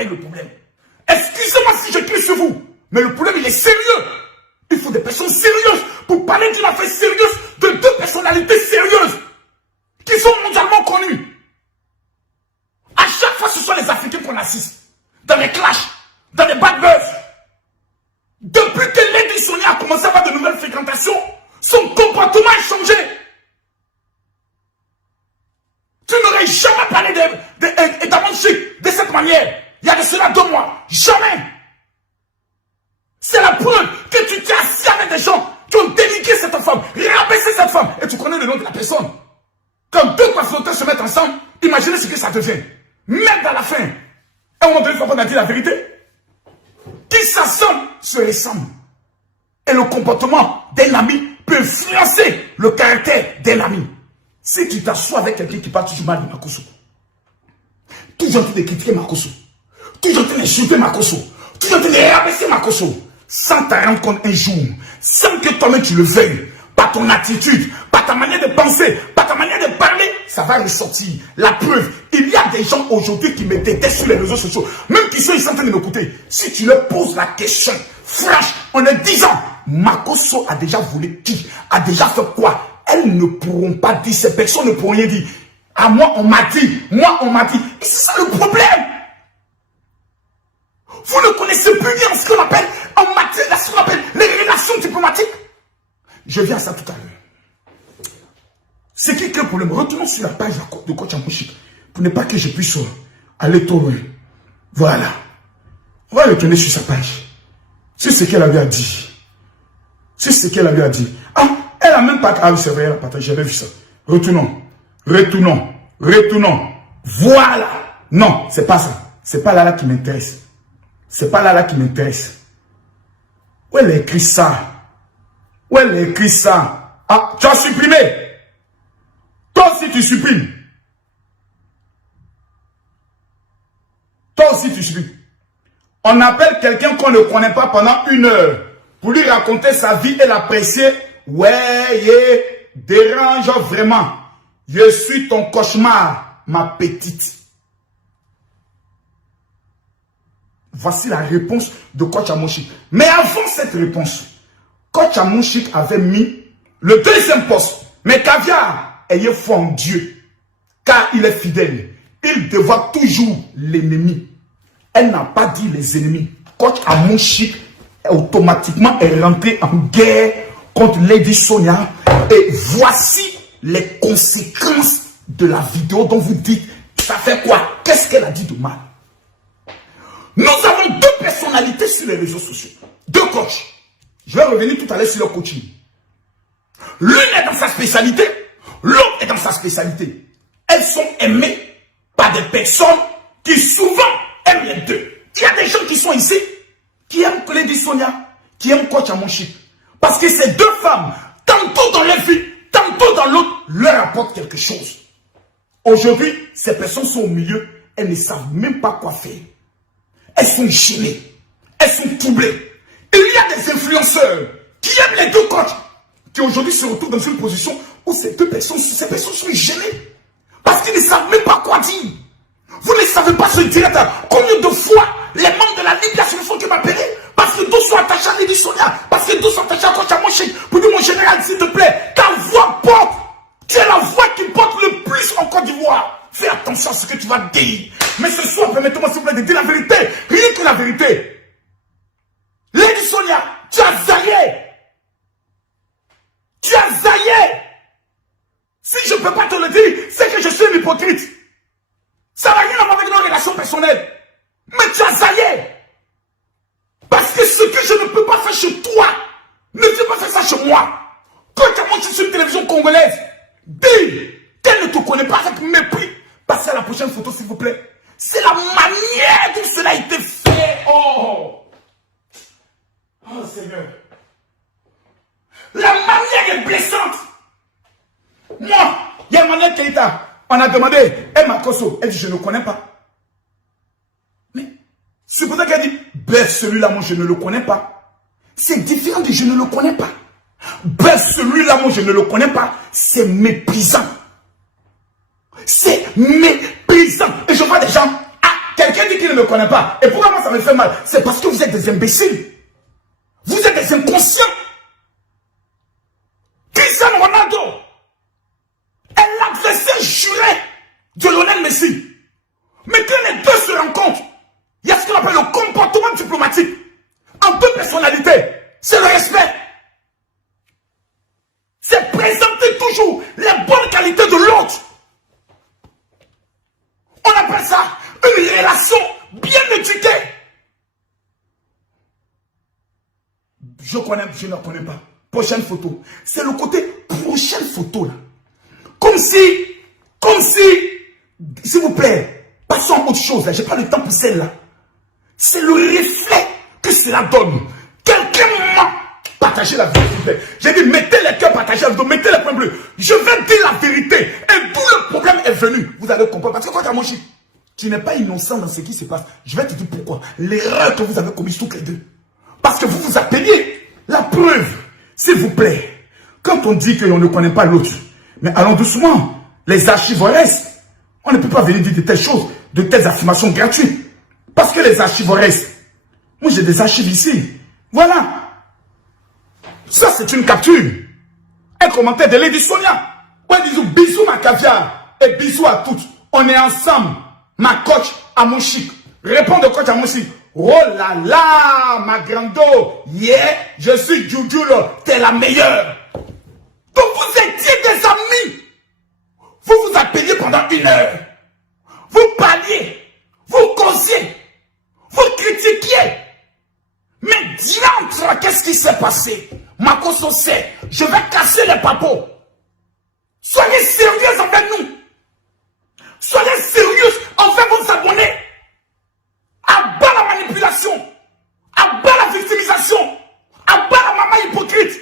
règle le problème. Excusez-moi si je crie sur vous, mais le problème, il est sérieux. Il faut des personnes sérieuses pour parler d'une affaire sérieuse de deux personnalités sérieuses qui sont mondialement connues. À chaque fois, ce sont les Africains qu'on assiste. Dans les clashs, dans les bad buzz. Depuis que Lady Sonia a commencé à avoir de nouvelles fréquentations, son comportement a changé. Tu n'aurais jamais parlé d'Amon Chic de cette manière. Il y a de cela 2 mois. Jamais. C'est la preuve que tu t'es assis avec des gens qui ont dénigré cette femme, rabaissé cette femme. Et tu connais le nom de la personne. Quand 2 coiffeurs se mettent ensemble, imaginez ce que ça devient. Même dans la fin. À un moment donné, il faut qu'on a dit la vérité. Qui s'assemble se ressemble. Et le comportement d'un ami peut influencer le caractère d'un ami. Si tu t'assois avec quelqu'un qui parle toujours mal de Makosso, toujours en train de critiquer Makosso, toujours en train d'insulter Makosso, toujours en train de rabaisser Makosso, sans t'en rendre compte un jour, sans que toi-même tu le veuilles, par ton attitude, par ta manière de penser, par ta manière de parler, ça va ressortir. La preuve, il y a des gens aujourd'hui qui me détestent sur les réseaux sociaux, même qui sont en train de m'écouter. Si tu leur poses la question, franche, en leur disant, Makosso a déjà volé qui? A déjà fait quoi? Elles ne pourront pas dire, ces personnes ne pourront rien dire. À moi, on m'a dit, moi, on m'a dit. Et c'est ça le problème. Vous ne connaissez plus bien ce qu'on appelle, en matière, ce qu'on appelle les relations diplomatiques. Je viens à ça tout à l'heure. C'est qui le problème? Retournons sur la page de coach Amon Chic pour ne pas que je puisse aller trop loin. Voilà. On va retourner sur sa page. C'est ce qu'elle avait à dire. C'est ce qu'elle avait à dire. Ah, elle n'a même pas... Ah oui, c'est vrai, elle a partagé, j'avais vu ça. Retournons. Retournons. Retournons. Voilà. Non, c'est pas ça. C'est pas là qui m'intéresse. C'est pas là qui m'intéresse. Où elle a écrit ça? Où elle a écrit ça? Ah, tu as supprimé. Toi aussi, tu supprimes. Toi aussi, tu supprimes. On appelle quelqu'un qu'on ne connaît pas pendant 1 heure pour lui raconter sa vie et l'apprécier. Ouais, dérange vraiment. Je suis ton cauchemar, ma petite. Voici la réponse de coach Amon Chic. Mais avant cette réponse, coach Amon Chic avait mis le 2e poste. Mais Caviar, ayez foi en Dieu, car il est fidèle. Il dévoile toujours l'ennemi. Elle n'a pas dit les ennemis. Coach Amon Chic automatiquement est rentré en guerre contre Lady Sonia. Et voici les conséquences de la vidéo dont vous dites, ça fait quoi? Qu'est-ce qu'elle a dit de mal? Nous avons 2 personnalités sur les réseaux sociaux. 2 coachs. Je vais revenir tout à l'heure sur leur coaching. L'une est dans sa spécialité, l'autre est dans sa spécialité. Elles sont aimées par des personnes qui souvent aiment les 2. Il y a des gens qui sont ici, qui aiment Lady Sonia, qui aiment coach Amon Chic. Parce que ces 2 femmes, tantôt dans leur vie, tantôt dans l'autre, leur apportent quelque chose. Aujourd'hui, ces personnes sont au milieu, elles ne savent même pas quoi faire. Elles sont gênées, elles sont troublées. Il y a des influenceurs qui aiment les 2 coachs, qui aujourd'hui se retrouvent dans une position où ces personnes sont gênées. Parce qu'ils ne savent même pas quoi dire. Vous ne savez pas ce direct. Combien de fois les membres de la Ligue Solution qui m'appellent parce que tous sont attachés à Lady Sonia, parce que tous sont attachés à coach Amon Chic, pour dire mon général, s'il te plaît, ta voix porte. Tu es la voix qui porte le plus en Côte d'Ivoire. Fais attention à ce que tu vas dire. Mais ce soir, permettez-moi s'il vous plaît de dire la vérité. Rien que la vérité. Lady Sonia, tu as zaillé. Tu as zaillé. Si je ne peux pas te le dire, c'est que je suis un hypocrite. Ça n'a rien à voir avec nos relations personnelles. Mais tu as zaillé. Parce que ce que je ne peux pas faire chez toi, ne peux pas faire ça chez moi. Quand tu montes sur une télévision congolaise, dis qu'elle ne te connaît pas avec mépris. Passez à la prochaine photo, s'il vous plaît. C'est la manière dont cela a été fait. Oh! Oh, Seigneur. La manière est blessante. Moi, il y a Emmanuel Keïta. On a demandé, Makosso. Elle dit, je ne connais pas. Mais, c'est pour ça qu'elle dit, ben celui-là, moi, je ne le connais pas. C'est différent de je ne le connais pas. Ben celui-là, moi, je ne le connais pas. C'est méprisant. C'est méprisant. Et je vois des gens, ah, quelqu'un dit qu'il ne ne connaît pas. Et pourquoi moi ça me fait mal? C'est parce que vous êtes des imbéciles. Vous êtes des inconscients. Cristiano Ronaldo est l'adversaire juré de Lionel Messi. Mais quand les deux se rencontrent, il y a ce qu'on appelle le comportement diplomatique. En deux personnalités, c'est le respect. C'est présenter toujours les bonnes qualités de l'autre. On appelle ça une relation bien éduquée. Je ne connais pas. Prochaine photo. C'est le côté prochaine photo là. Comme si, s'il vous plaît, passons à autre chose là. J'ai pas le temps pour celle-là. C'est le reflet que cela donne. Quelqu'un m'a partagé la vérité. J'ai dit, mettez les cœurs partagés, mettez les points bleus. Je vais dire la vérité. Et d'où le problème est venu. Vous allez comprendre. Parce que quand Kamoshi, tu n'es pas innocent dans ce qui se passe. Je vais te dire pourquoi. L'erreur que vous avez commise toutes les deux. Parce que vous vous appeliez. La preuve, s'il vous plaît, quand on dit qu'on ne connaît pas l'autre, mais allons doucement. Les archives restent. On ne peut pas venir dire de telles choses, de telles affirmations gratuites. Parce que les archives restent. Moi, j'ai des archives ici. Voilà. Ça, c'est une capture. Un commentaire de Lady Sonia. Ouais, disons, bisous ma caviar. Et bisous à toutes. On est ensemble. Ma coach à mon chic. Réponds de coach à mon chic. Oh là là, ma grando. Yeah, je suis Jujulo. T'es la meilleure. Donc, vous étiez des amis. Vous vous appeliez pendant 1 heure. Vous parliez. Vous causiez. Vous critiquiez. Mais diantre, qu'est-ce qui s'est passé? Makoso sait, je vais casser les papos. Soyez sérieux envers nous. Soyez sérieux envers vos abonnés. À bas la manipulation. À bas la victimisation. À bas la maman hypocrite.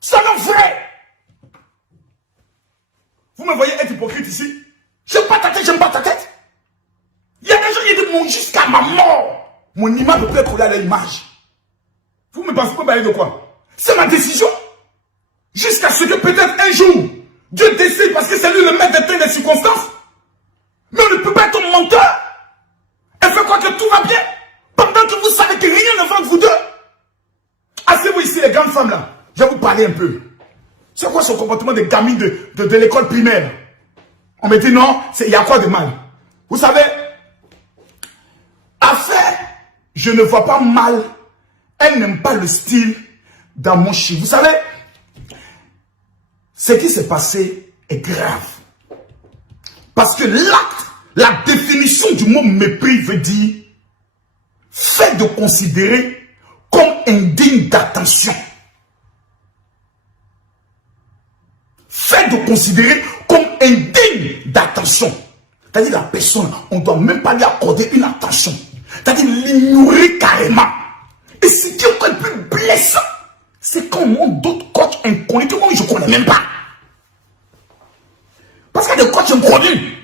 Soyons vrais. Vous me voyez être hypocrite ici? J'aime pas ta tête, j'aime pas ta tête. Il y a des gens qui disent mon jusqu'à ma mort. Mon image peut être collée à l'image. Vous me pensez pas parler de quoi? C'est ma décision. Jusqu'à ce que peut-être un jour, Dieu décide parce que c'est lui le maître des circonstances. Mais on ne peut pas être un menteur. Et faire croire que tout va bien. Pendant que vous savez que rien ne va entre vous deux. Asseyez-vous ici les grandes femmes là. Je vais vous parler un peu. C'est quoi ce comportement des gamines de l'école primaire? On me dit non, il y a quoi de mal? Vous savez, affaire, je ne vois pas mal. Elle n'aime pas le style dans mon chi. Vous savez, ce qui s'est passé est grave. Parce que l'acte, la définition du mot mépris veut dire fait de considérer comme indigne d'attention. Fait de considérer comme indigne d'attention. C'est-à-dire la personne, on ne doit même pas lui accorder une attention. C'est-à-dire l'ignorer carrément. Et ce qui est encore plus blessant, c'est quand on montre d'autres coachs inconnus que moi je ne connais même pas. Parce qu'il y a des coachs inconnus.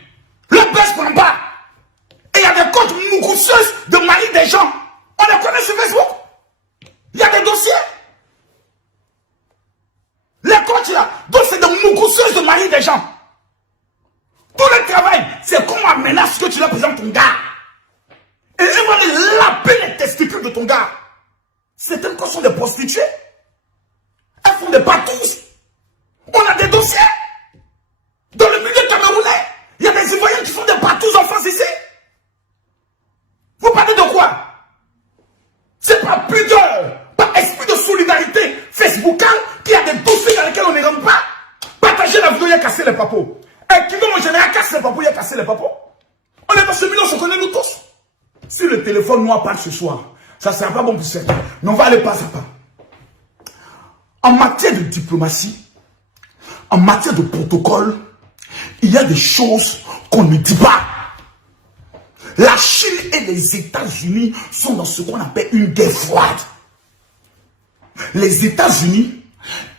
Le best ne prend pas. Et il y a des coachs moukousseuses de mari des gens. On les connaît sur Facebook. Il y a des dossiers. Les coachs là, donc c'est des moukousseuses de mari des gens. Tout le travail, c'est comment on menace que tu leur présentes ton gars. Et ils vont laper les testicules de ton gars. Certaines coachs sont des prostituées. Elles font des patous. On a des dossiers. Dans le milieu camerounais, il y a des Ivoiriens qui font des patous en France ici. Vous parlez de quoi? C'est pas pudeur, pas esprit de solidarité facebookale qui a des dossiers dans lesquels on ne rentre pas. Partagez la vidéo, il a cassé les papos. Et qui veut mon général casser les papos, il a cassé les papos. On est dans ce milieu, on se connaît nous tous. Si le téléphone noir parle ce soir, ça ne sera pas bon pour certains. Mais on va aller pas à pas. En matière de diplomatie, en matière de protocole, il y a des choses qu'on ne dit pas. La Chine et les États-Unis sont dans ce qu'on appelle une guerre froide. Les États-Unis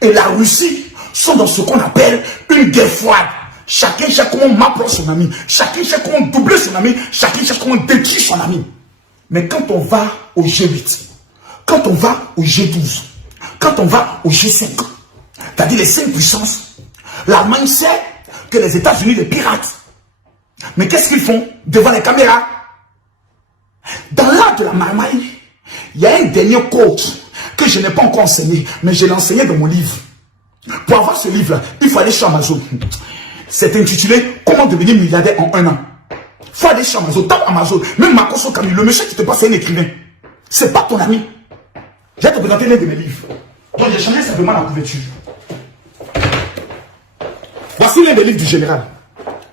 et la Russie sont dans ce qu'on appelle une guerre froide. Chacun cherche comment m'approcher son ami. Chacun cherche comment doubler son ami. Chacun cherche comment détruire son ami. Mais quand on va au G8, quand on va au G12, quand on va au G5, c'est-à-dire les 5 puissances, l'Allemagne sait que les États-Unis les piratent. Mais qu'est-ce qu'ils font devant les caméras? Dans l'art de la marmaille, il y a un dernier coach que je n'ai pas encore enseigné, mais je l'ai enseigné dans mon livre. Pour avoir ce livre-là, il faut aller sur Amazon. C'est intitulé Comment devenir milliardaire en 1 an. Il faut aller sur Amazon, tape Amazon. Même Makoso Camille, le monsieur qui te passe, c'est un écrivain. C'est pas ton ami. Je vais te présenter l'un de mes livres. Donc j'ai changé simplement la couverture. Voici l'un des livres du général.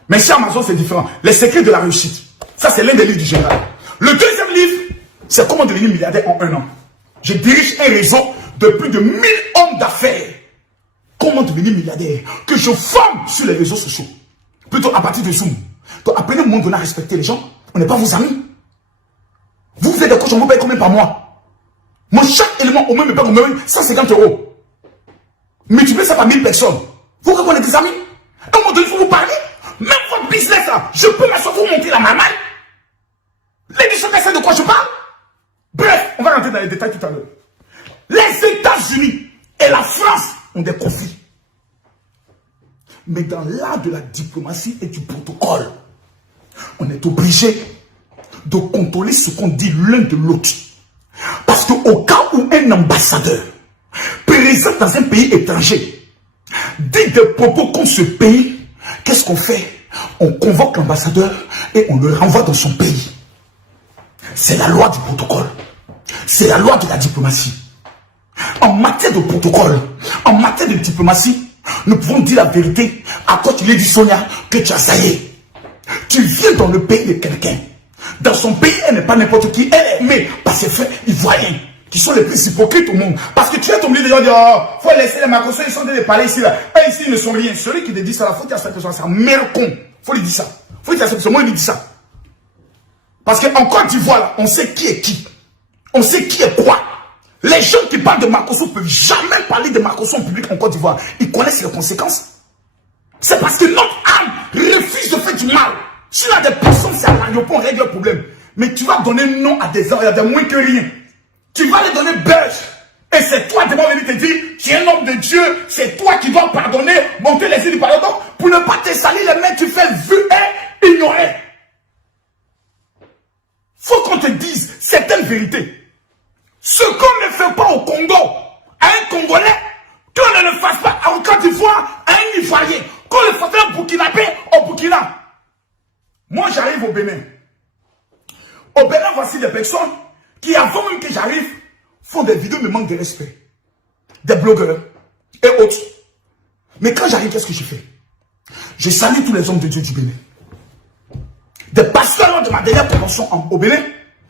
Mais sur Amazon, c'est différent. Les secrets de la réussite. Ça, c'est l'un des livres du général. Le deuxième livre, c'est Comment devenir milliardaire en 1 an. Je dirige un réseau de plus de 1000 hommes d'affaires. Comment devenir milliardaire, que je forme sur les réseaux sociaux. Plutôt à partir de Zoom. Donc apprenez au monde à respecter les gens. On n'est pas vos amis. Vous êtes des coachs, on vous paye combien par mois? Moi, chaque élément, au moins, me paye 150 €. Mais tu payes ça par 1000 personnes. Vous reconnaissez des amis? À un moment donné, il faut vous parler. Même votre business, là, je peux m'asseoir pour monter la maman. L'édition de quoi je parle? Bref, on va rentrer dans les détails tout à l'heure. Les États-Unis et la France ont des conflits. Mais dans l'art de la diplomatie et du protocole, on est obligé de contrôler ce qu'on dit l'un de l'autre. Parce qu'au cas où un ambassadeur présent dans un pays étranger dit des propos contre ce pays, qu'est-ce qu'on fait? On convoque l'ambassadeur et on le renvoie dans son pays. C'est la loi du protocole. C'est la loi de la diplomatie. En matière de protocole, en matière de diplomatie, nous pouvons dire la vérité à quoi tu l'as dit, Sonia, que tu as saillé. Tu viens dans le pays de quelqu'un. Dans son pays, elle n'est pas n'importe qui. Elle est aimée par ses frères ivoiriens, qui sont les plus hypocrites au monde. Parce que tu es tombé des gens qui disent, oh, faut laisser les Makoso, ils sont en train de parler ici, là. Et ici, ils ne sont rien. Celui qui te dit ça, la faute à cette personne, c'est un merde con. Faut lui dire ça. Faut lui dire ça, moi, il lui dit ça. Parce qu'en Côte d'Ivoire, là, on sait qui est qui. On sait qui est quoi. Les gens qui parlent de Makoso ne peuvent jamais parler de Makoso en public en Côte d'Ivoire. Ils connaissent les conséquences. C'est parce que notre âme refuse de faire du mal. Si on a des personnes, c'est à l'aéroport, on règle le problème. Mais tu vas donner nom à des moins que rien. Tu vas les donner buzz. Et c'est toi qui vas venir te dire, tu es un homme de Dieu, c'est toi qui dois pardonner, monter les îles du pardon. Pour ne pas te salir les mains, tu fais vu et ignorer. Faut qu'on te dise certaines vérités. Ce qu'on ne fait pas au Congo, à un Congolais, qu'on ne le fasse pas en Côte d'Ivoire, à un Ivoirien, qu'on le fasse à un Burkinabé, au Burkina. Moi, j'arrive au Bénin. Au Bénin, voici des personnes qui, avant même que j'arrive, font des vidéos, me manquent de respect. Des blogueurs et autres. Mais quand j'arrive, qu'est-ce que je fais? Je salue tous les hommes de Dieu du Bénin. Des pasteurs de ma dernière promotion au Bénin,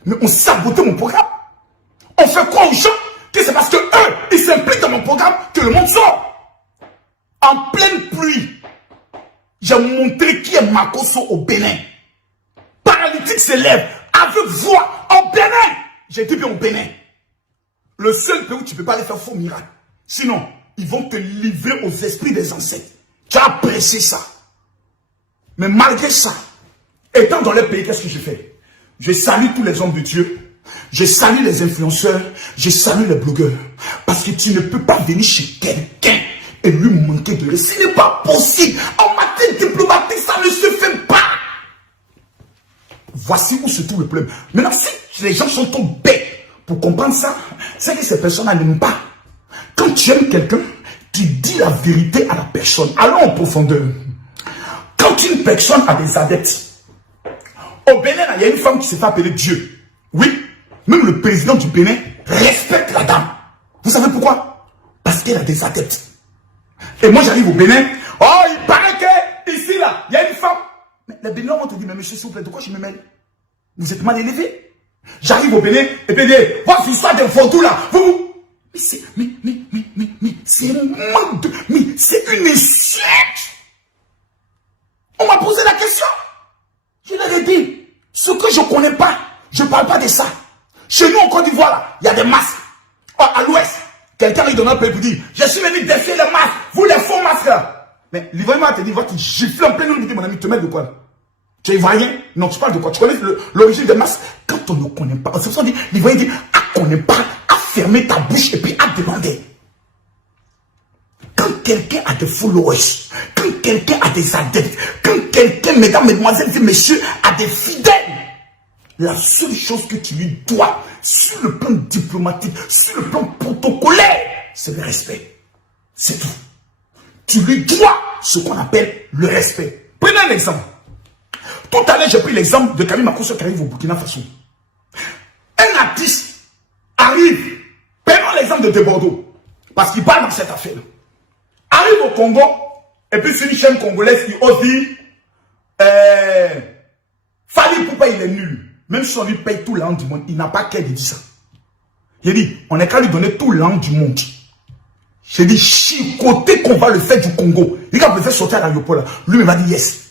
mais on saboté mon programme. On fait quoi aux gens que c'est parce que eux, ils s'impliquent dans mon programme que le monde sort. En pleine pluie, j'ai montré qui est Makoso au Bénin. Paralytique s'élève avec voix en Bénin. J'ai dit bien au Bénin. Le seul pays où tu ne peux pas aller faire faux miracle. Sinon, ils vont te livrer aux esprits des ancêtres. Tu as apprécié ça. Mais malgré ça, étant dans le pays, qu'est-ce que je fais? Je salue tous les hommes de Dieu. Je salue les influenceurs. Je salue les blogueurs. Parce que tu ne peux pas venir chez quelqu'un et lui manquer de respect. Ce n'est pas possible. En matière diplomatique, ça ne se fait pas. Voici où se trouve le problème. Maintenant, si les gens sont trop bêtes pour comprendre ça, c'est que ces personnes-là n'aiment pas. Quand tu aimes quelqu'un, tu dis la vérité à la personne. Allons en profondeur. Quand une personne a des adeptes, au Bénin, il y a une femme qui s'est fait appeler Dieu. Oui, même le président du Bénin respecte la dame. Vous savez pourquoi? Parce qu'elle a des adeptes. Et moi, j'arrive au Bénin. Oh, il paraît que ici, là, il y a une femme. Mais les Béninois vont te dire, mais monsieur, s'il vous plaît, de quoi je me mêle? Vous êtes mal élevé. J'arrive au Bénin, et puis votre histoire de photo là, vous. Mais c'est, c'est un manque de, mais c'est une insulte. On m'a posé la question. Je leur ai dit, ce que je ne connais pas, je ne parle pas de ça. Chez nous, en Côte d'Ivoire, il y a des masques. Oh, à l'ouest, quelqu'un lui donne un peu pour dire, je suis venu défier les masques, vous les faux masques là. Mais l'Ivoirien te dit, va te gifler en plein milieu, mon ami, te mettre de quoi? Tu es Ivoirien? Non, tu parles de quoi? Tu connais l'origine des masques? Quand on ne connaît pas, c'est pour ça que l'Ivoirien dit, à connaître pas, à fermer ta bouche et puis à demander. Quand quelqu'un a des followers, quand quelqu'un a des adeptes, quand quelqu'un, mesdames, mesdemoiselles et messieurs, a des fidèles, La seule chose que tu lui dois, sur le plan diplomatique, sur le plan protocolaire, c'est le respect. C'est tout. Tu lui dois ce qu'on appelle le respect. Prenez un exemple. Tout à l'heure, j'ai pris l'exemple de Camille Makosso qui arrive au Burkina Faso. Un artiste arrive, prenons l'exemple de Bordeaux, parce qu'il parle dans cette affaire. Arrive au Congo, et puis sur une chaîne congolaise qui ose dire Fally Ipupa, il est nul. Même si on lui paye tout l'argent du monde, il n'a pas qu'à dire ça. Il dit, on n'est qu'à lui donner tout l'argent du monde. J'ai dit, chicoté qu'on va le faire du Congo. Il va me faire sortir à l'aéroport là. Lui, il m'a dit yes.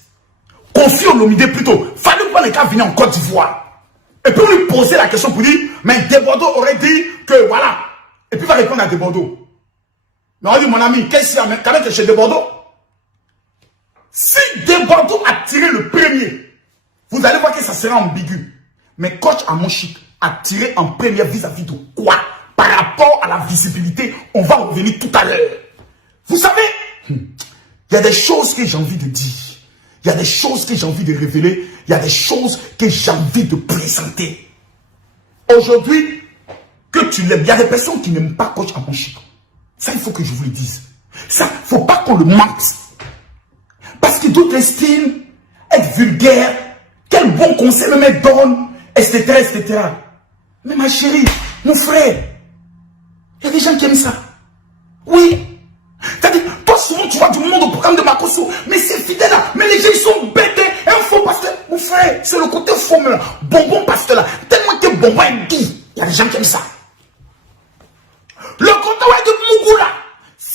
Confie au Lomidé plutôt. Fallait pas les cas venir en Côte d'Ivoire. Et puis on lui poser la question pour dire, mais Desbordeaux aurait dit que voilà. Et puis il va répondre à Desbordeaux. Mais on dit, mon ami, qu'est-ce qu'il y a quand même chez Desbordeaux? Si Desbordeaux a tiré le premier, vous allez voir que ça sera ambigu. Mais coach Amonchik a tiré en première vis-à-vis de quoi? Par rapport à la visibilité, on va revenir tout à l'heure. Vous savez, il y a des choses que j'ai envie de dire. Il y a des choses que j'ai envie de révéler. Il y a des choses que j'ai envie de présenter. Aujourd'hui, que tu l'aimes, il y a des personnes qui n'aiment pas coach Amonchik. Ça, il faut que je vous le dise. Ça, il ne faut pas qu'on le mente. Parce que d'autres estiment être vulgaire. Quel bon conseil le mec donne, etc., etc. Mais ma chérie, mon frère, il y a des gens qui aiment ça. Oui. C'est-à-dire, toi souvent tu vois du monde au programme de Makosso, mais c'est fidèle là. Mais les gens ils sont bêtes, un faux pasteur. Mon frère, c'est le côté faux là. Bonbon pasteur là. Tellement que bonbon est doux. Il y a des gens qui aiment ça. Le côté ouais, de Mougou là.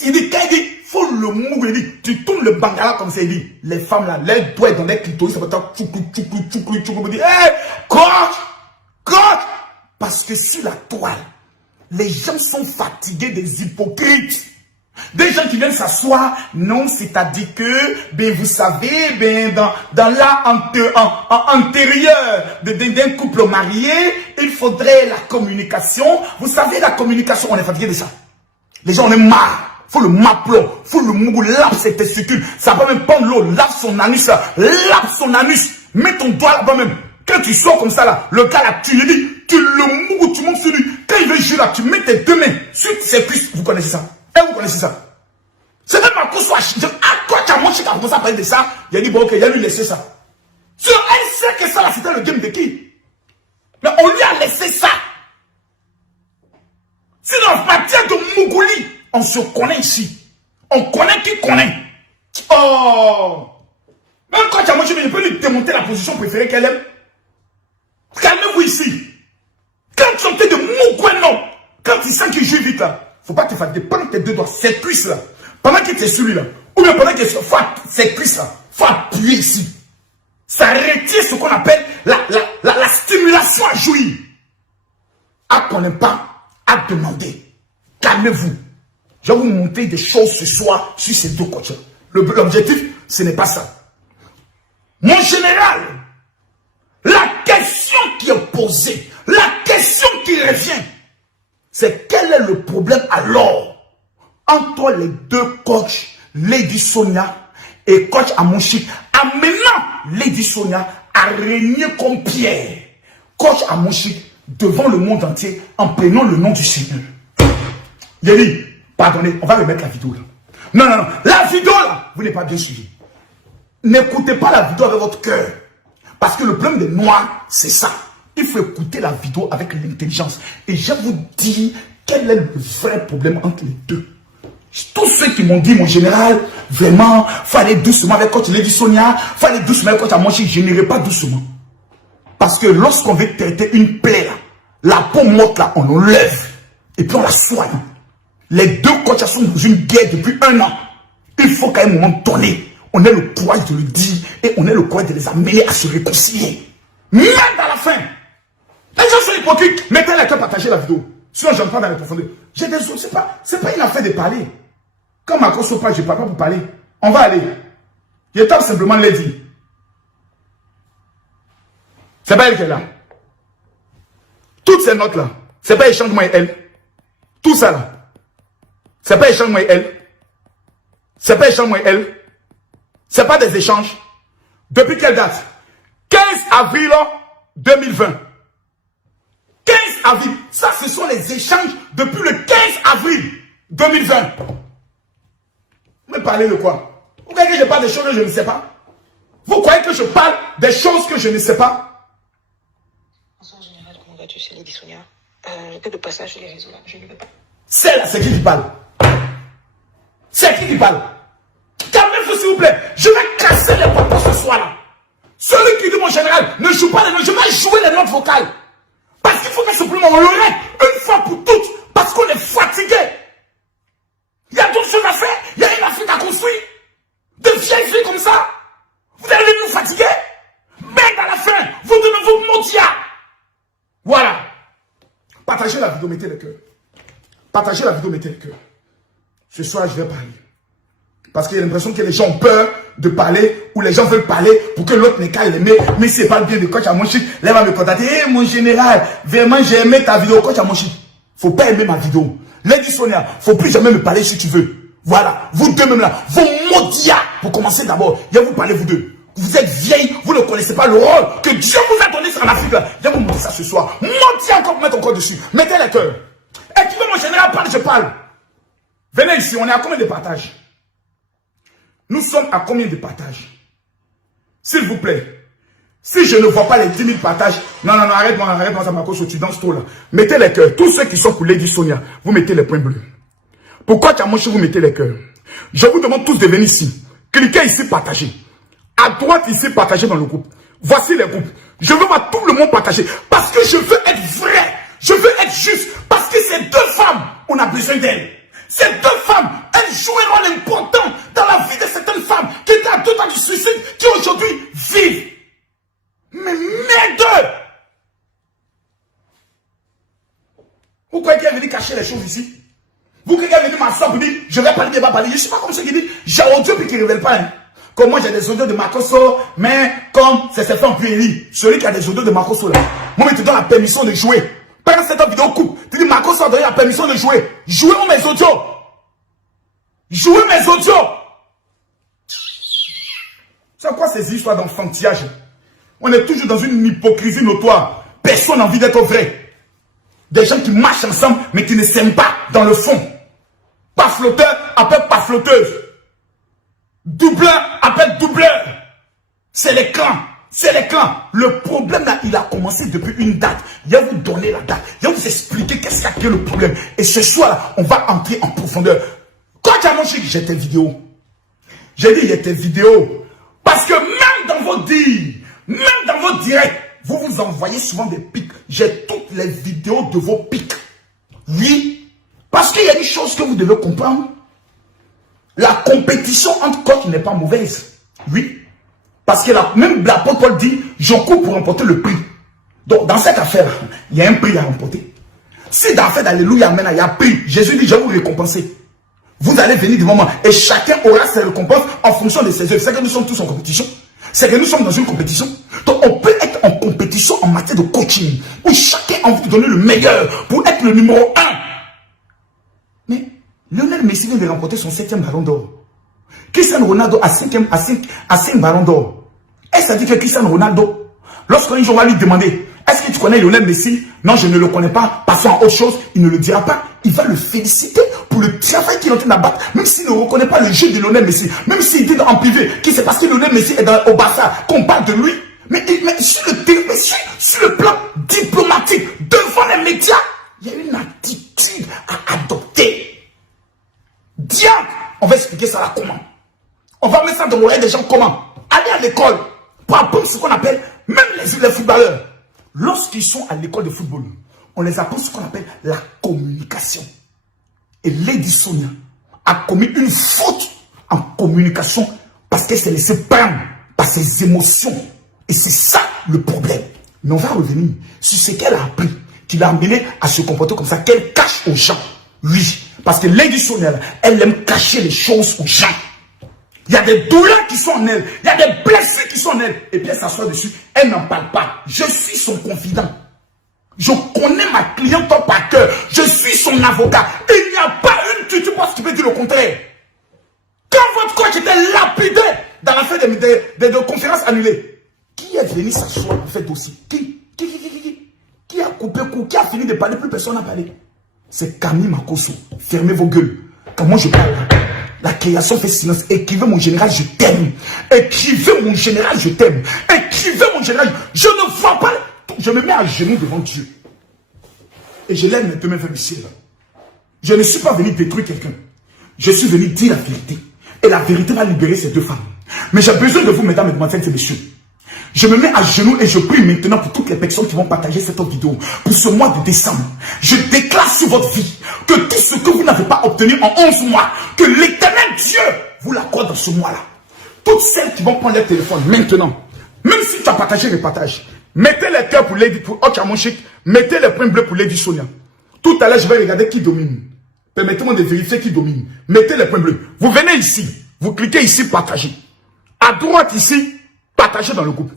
Il dit, quand il dit, faut le Mougou, il dit, tu tournes le bangala comme ça, il dit, les femmes là, les doigts dans les clitoris, ça va être tchouklou, tchouklou, tchouklou, tchouklou, il dit, hé, coach. Parce que sur la toile, les gens sont fatigués des hypocrites. Des gens qui viennent s'asseoir, non, c'est-à-dire que, ben vous savez, ben dans l'art antérieur d'un couple marié, il faudrait la communication. Vous savez, la communication, on est fatigué de ça. Les gens, on est marre. Faut le maplon, faut le mougou, lave ses testicules. Ça va même prendre l'eau, lave son anus là, lave son anus. Mets ton doigt là-bas même. Quand tu sors comme ça là, le gars là, tu lui dis, tu le mougou, tu montes sur lui. Quand il veut jouer là, tu mets tes deux mains sur ses cuisses. Vous connaissez ça? Vous connaissez ça? C'est même Makosso à quoi tu as mangé quand on a parlé de ça? Il a dit, bon, ok, il a lui laissé ça. Sur elle sait que ça là, c'était le game de qui? Mais on lui a laissé ça. Sinon, en matière de Mougouli, on se connaît ici. On connaît qui connaît. Oh! Même quand tu as mangé, je peux lui démonter la position préférée qu'elle aime. Calmez-vous ici. Quand tu entends de Mougoué, non. Quand tu sens qu'il joue vite là, faut pas te fatiguer. Pendant tes deux doigts, cette cuisse là. Pendant que tu es sur lui là. Ou bien pendant que tu es sur cette cuisse là. Faut appuyer ici. Ça retire ce qu'on appelle la stimulation à jouir. À qu'on n'aime pas, à demander. Calmez-vous. Je vais vous montrer des choses ce soir sur ces deux coachs. L'objectif, ce n'est pas ça. Mon général, la question qui est posée, la question qui revient, c'est quel est le problème alors entre les deux coachs, Lady Sonia et coach Amonchik, amenant Lady Sonia à régner comme Pierre, coach Amonchik, devant le monde entier en prenant le nom du Seigneur. Il a dit, pardonnez, on va remettre la vidéo là. Non, la vidéo là, vous n'êtes pas bien suivi. N'écoutez pas la vidéo avec votre cœur. Parce que le problème des Noirs, c'est ça. Il faut écouter la vidéo avec l'intelligence. Et je vous dis quel est le vrai problème entre les deux. Tous ceux qui m'ont dit, mon général, vraiment, fallait doucement avec coach Lady Sonia, fallait doucement avec coach Amonchik, je n'irai pas doucement. Parce que lorsqu'on veut traiter une plaie là, la peau morte là, on l'enlève. Et puis on la soigne. Les deux coachs sont dans une guerre depuis 1 an. Il faut qu'à un moment donné, on ait le courage de le dire et on ait le courage de les amener à se réconcilier. Même à la fin. Les gens sont hypocrites. Mettez la cœur, partagez la vidéo. Sinon, je n'entre pas dans les profondeurs. J'ai des autres. C'est pas une affaire de parler. Quand Makosso parle, je ne parle pas pour parler. On va aller. Je tape simplement les dire. C'est pas elle qui est là. Toutes ces notes là, c'est pas échange moi et elle. Tout ça là. C'est pas échange moi et elle. C'est pas échange moi et elle. C'est pas des échanges. Depuis quelle date? 15 avril 2020. 15 avril. Ça, ce sont les échanges depuis le 15 avril 2020. Vous me parlez de quoi? Vous croyez que je parle des choses que je ne sais pas? Vous croyez que je parle des choses que je ne sais pas? En général, comment vas-tu, c'est Lady Sonia? J'étais de passage sur les réseaux là, je ne veux pas. C'est là, c'est qui parle? C'est qui parle? Calmez-vous s'il vous plaît. Je vais casser les portes ce soir-là. Celui qui dit mon général, ne joue pas les notes. Je vais jouer les notes vocales. Parce qu'il faut que simplement on le règle une fois pour toutes. Parce qu'on est fatigué. Il y a d'autres choses à faire. Il y a une Afrique à construire. De vieilles filles comme ça. Vous allez nous fatiguer. Mais à la fin, vous devez vous mentir. Voilà. Partagez la vidéo, mettez le cœur. Partagez la vidéo, mettez le cœur. Ce soir, je vais parler. Parce qu'il y a l'impression que les gens ont peur de parler ou les gens veulent parler pour que l'autre n'est qu'à l'aimer. Mais s'il parle bien de coach Amonchik, là, il va me contacter. Hey, mon général, vraiment, j'ai aimé ta vidéo, coach Amonchik. Faut pas aimer ma vidéo. Lady Sonia, faut plus jamais me parler si tu veux. Voilà, vous deux même là, vos maudias. Pour commencer d'abord, viens vous parler vous deux. Vous êtes vieilles, vous ne connaissez pas le rôle que Dieu vous a donné en Afrique là. Viens vous montrer ça ce soir. Maudit encore, mettre encore dessus. Mettez les cœurs. Et tu veux mon général parle, je parle. Venez ici, on est à combien de partages? Nous sommes à combien de partages? S'il vous plaît. Si je ne vois pas les 10 000 partages, non, arrête-moi, ça m'a causé, tu danses trop là. Mettez les cœurs. Tous ceux qui sont pour Lady Sonia, vous mettez les points bleus. Pourquoi Tchamonchi, vous mettez les cœurs? Je vous demande tous de venir ici. Cliquez ici, partagez. À droite ici, partagez dans le groupe. Voici les groupes. Je veux voir tout le monde partager. Parce que je veux être vrai. Je veux être juste. Parce que ces deux femmes, on a besoin d'elles. Ces deux femmes, elles jouent un rôle important dans la vie de certaines femmes qui étaient à 2 ans du suicide, qui aujourd'hui vivent. Mais merde! Vous croyez qu'elle est venue cacher les choses ici? Vous croyez qu'elle est venue m'asseoir pour dire, je vais parler, je ne suis pas comme ceux qui disent, j'ai audio puis qui ne révèle pas. Hein. Comme moi j'ai des audios de Makoso, mais comme c'est fait en puérie, celui qui a des audios de Makoso là, moi je te donne la permission de jouer. Pendant cette vidéo coupe, tu dis Makoso a donné la permission de jouer. Jouez-moi mes audios. Jouez mes audios. C'est quoi ces histoires d'enfantillage? On est toujours dans une hypocrisie notoire. Personne n'a envie d'être vrai. Des gens qui marchent ensemble, mais qui ne s'aiment pas dans le fond. Pas flotteur, appelle pas flotteuse. Doubleur, appelle doubleur. C'est les clans. C'est les clans. Le problème là, il a commencé depuis une date. Il va vous donner la date. Il va vous expliquer qu'est-ce qui a le problème. Et ce soir là, on va entrer en profondeur. Quand Amonchik, j'ai tes vidéos. J'ai dit, il y a tes vidéos. Parce que même dans vos dires, même dans vos directs, vous vous envoyez souvent des pics. J'ai toutes les vidéos de vos pics. Oui. Parce qu'il y a une chose que vous devez comprendre. La compétition entre coachs n'est pas mauvaise. Oui. Parce que même l'apôtre Paul dit, je cours pour remporter le prix. Donc, dans cette affaire, il y a un prix à remporter. Si dans l'affaire d'Alléluia, il y a un prix, Jésus dit, je vais vous récompenser. Vous allez venir devant moi et chacun aura ses récompenses en fonction de ses œuvres. C'est que nous sommes tous en compétition. C'est que nous sommes dans une compétition. Donc, on peut être en compétition en matière de coaching où chacun a envie de donner le meilleur pour être le numéro 1. Mais Lionel Messi vient de remporter son 7e ballon d'or. Cristiano Ronaldo a 5 ballons d'or. Est-ce que ça dit que Cristiano Ronaldo, lorsqu'un jour on va lui demander, est-ce que tu connais Lionel Messi? Non, je ne le connais pas. Passons à autre chose. Il ne le dira pas. Il va le féliciter pour le travail qu'il est en train d'abattre. Même s'il ne reconnaît pas le jeu de Lionel Messi. Même s'il dit en privé que c'est parce que Lionel Messi est au Barça qu'on parle de lui. Mais sur le plan diplomatique, devant les médias, il y a une attitude à adopter. Diable, on va expliquer ça là comment. On va mettre ça dans l'oreille des gens comment. Aller à l'école pour apprendre ce qu'on appelle, même les footballeurs. Lorsqu'ils sont à l'école de football, on les apprend ce qu'on appelle la communication. Et Lady Sonia a commis une faute en communication parce qu'elle s'est laissée prendre par ses émotions. Et c'est ça le problème. Mais on va revenir sur ce qu'elle a appris, qui l'a amené à se comporter comme ça, qu'elle cache aux gens. Oui, parce que Lady Sonia, elle aime cacher les choses aux gens. Il y a des douleurs qui sont en elle. Il y a des blessures qui sont en elle. Et puis elle s'assoit dessus. Elle n'en parle pas. Je suis son confident. Je connais ma cliente par cœur. Je suis son avocat. Il n'y a pas une tu penses que tu peux dire le contraire. Quand votre coach était lapidé dans l'affaire des conférences annulées, qui est venu s'asseoir pour faire dossier? Qui? coupé court. Qui a fini de parler? Plus personne n'a parlé. C'est Camille Makosso. Fermez vos gueules. Quand moi je parle, la création fait silence. Écrivez mon général, je t'aime. Écrivez mon général, je t'aime. Écrivez mon général. Je ne vois pas. Je me mets à genoux devant Dieu. Et je l'aime un peu, mes frères et sœurs. Je ne suis pas venu détruire quelqu'un. Je suis venu dire la vérité. Et la vérité va libérer ces deux femmes. Mais j'ai besoin de vous, mesdames, mesdemoiselles et messieurs. Je me mets à genoux et je prie maintenant pour toutes les personnes qui vont partager cette vidéo. Pour ce mois de décembre, je déclare sur votre vie que tout ce que vous n'avez pas obtenu en 11 mois, que l'éternel Dieu vous l'accorde dans ce mois-là. Toutes celles qui vont prendre leur téléphone maintenant, même si tu as partagé les partages, mettez les cœurs pour Lady, pour Ochamonchik, mettez les points bleus pour Lady Sonia. Tout à l'heure, je vais regarder qui domine. Permettez-moi de vérifier qui domine. Mettez les points bleus. Vous venez ici, vous cliquez ici, partager. À droite ici, partagez dans le groupe.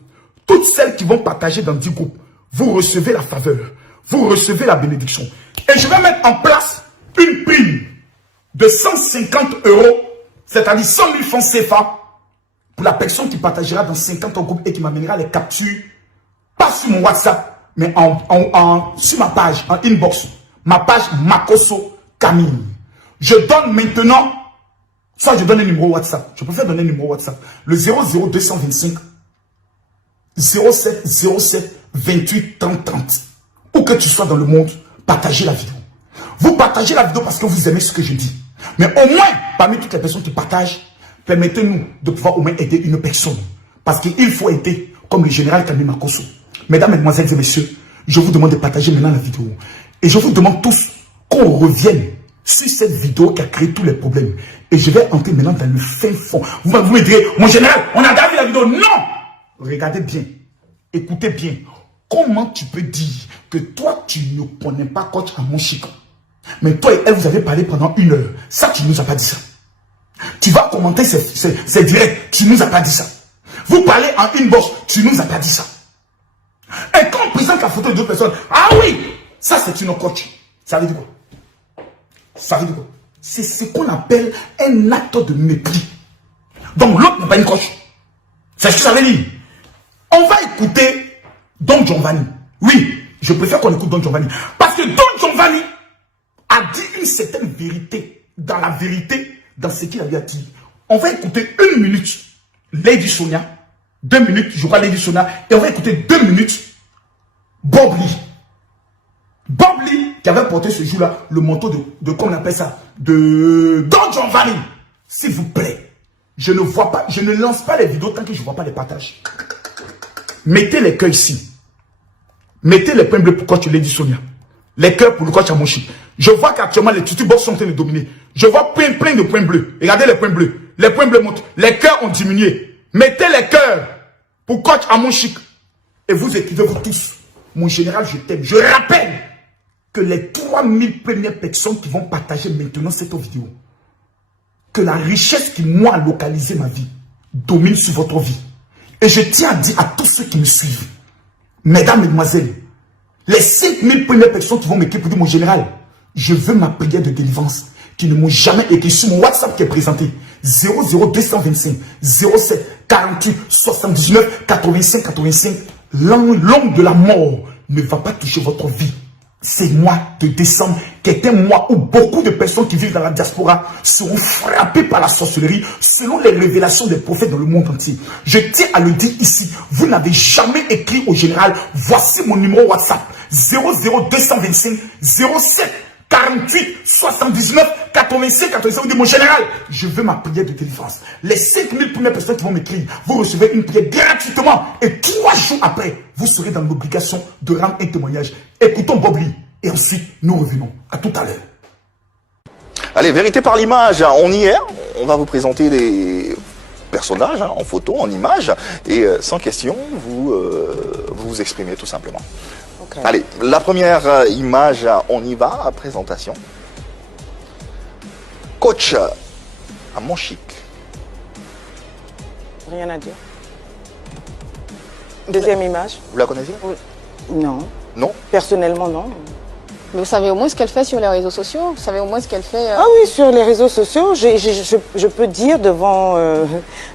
Toutes celles qui vont partager dans 10 groupes, vous recevez la faveur, vous recevez la bénédiction. Et je vais mettre en place une prime de 150 €, c'est-à-dire 100 000 francs CFA, pour la personne qui partagera dans 50 groupes et qui m'amènera les captures, pas sur mon WhatsApp, mais sur ma page, en inbox, ma page Makosso Camille. Je donne maintenant, ça je donne un numéro WhatsApp, je préfère donner un numéro WhatsApp, le 00225 07 07 28 30 30. Où que tu sois dans le monde, partagez la vidéo. Vous partagez la vidéo parce que vous aimez ce que je dis. Mais au moins, parmi toutes les personnes qui partagent, permettez-nous de pouvoir au moins aider une personne. Parce qu'il faut aider, comme le général Camille Makosso. Mesdames, mesdemoiselles et messieurs, je vous demande de partager maintenant la vidéo. Et je vous demande tous qu'on revienne sur cette vidéo qui a créé tous les problèmes. Et je vais entrer maintenant dans le fin fond. Vous me direz, mon général, on a regardé la vidéo. Non! Regardez bien, écoutez bien. Comment tu peux dire que toi, tu ne connais pas coach Amonchik, mais toi et elle, vous avez parlé pendant 1 heure. Ça, tu ne nous as pas dit ça. Tu vas commenter ces directs, tu ne nous as pas dit ça. Vous parlez en inbox, tu ne nous as pas dit ça. Et quand on présente la photo de deux personnes, ah oui, ça c'est une coach. Ça veut dire quoi? Ça veut dire quoi? C'est ce qu'on appelle un acte de mépris. Donc l'autre n'est pas une coach. C'est ce que ça veut dire. On va écouter Don Giovanni. Oui, je préfère qu'on écoute Don Giovanni. Parce que Don Giovanni a dit une certaine vérité. Dans la vérité, dans ce qu'il avait dit. On va écouter 1 minute Lady Sonia. 2 minutes, je crois Lady Sonia. Et on va écouter 2 minutes Bob Lee. Bob Lee qui avait porté ce jour-là le manteau de comment on appelle ça, de Don Giovanni. S'il vous plaît. Je ne vois pas, je ne lance pas les vidéos tant que je ne vois pas les partages. Mettez les cœurs ici. Mettez les points bleus pour coach Lady Sonia. Les cœurs pour le coach Amonchik. Je vois qu'actuellement les tutubos sont en train de dominer. Je vois plein de points bleus. Regardez les points bleus. Les points bleus montent. Les cœurs ont diminué. Mettez les cœurs pour coach Amonchik. Et vous écrivez vous tous. Mon général, je t'aime. Je rappelle que les 3000 premières personnes qui vont partager maintenant cette vidéo, que la richesse qui moi a localisé ma vie domine sur votre vie. Et je tiens à dire à tous ceux qui me suivent, mesdames, mesdemoiselles, les 5000 premières personnes qui vont m'écrire pour dire, mon général, je veux ma prière de délivrance, qui ne m'ont jamais écrit sur mon WhatsApp qui est présenté, 00225 07 48 79 85 85, l'homme de la mort ne va pas toucher votre vie. C'est mois de décembre qui est un mois où beaucoup de personnes qui vivent dans la diaspora seront frappées par la sorcellerie selon les révélations des prophètes dans le monde entier. Je tiens à le dire ici, vous n'avez jamais écrit au général, voici mon numéro WhatsApp, 00225 07 48 79 85 85. Vous dites, mon général, je veux ma prière de délivrance. Les 5000 premières personnes qui vont m'écrire, vous recevez une prière gratuitement. Et 3 jours après, vous serez dans l'obligation de rendre un témoignage. Écoutons Bob Lee et ensuite nous revenons. À tout à l'heure. Allez, vérité par l'image, on y est. On va vous présenter des personnages en photo, en images. Et sans question, vous exprimez tout simplement. Okay. Allez, la première image, on y va, présentation. Coach Amonchik. Rien à dire. Deuxième image. Vous la connaissez? Non. Non? Personnellement, non. Mais vous savez au moins ce qu'elle fait sur les réseaux sociaux? Vous savez au moins ce qu'elle fait Ah oui, sur les réseaux sociaux, je peux dire devant...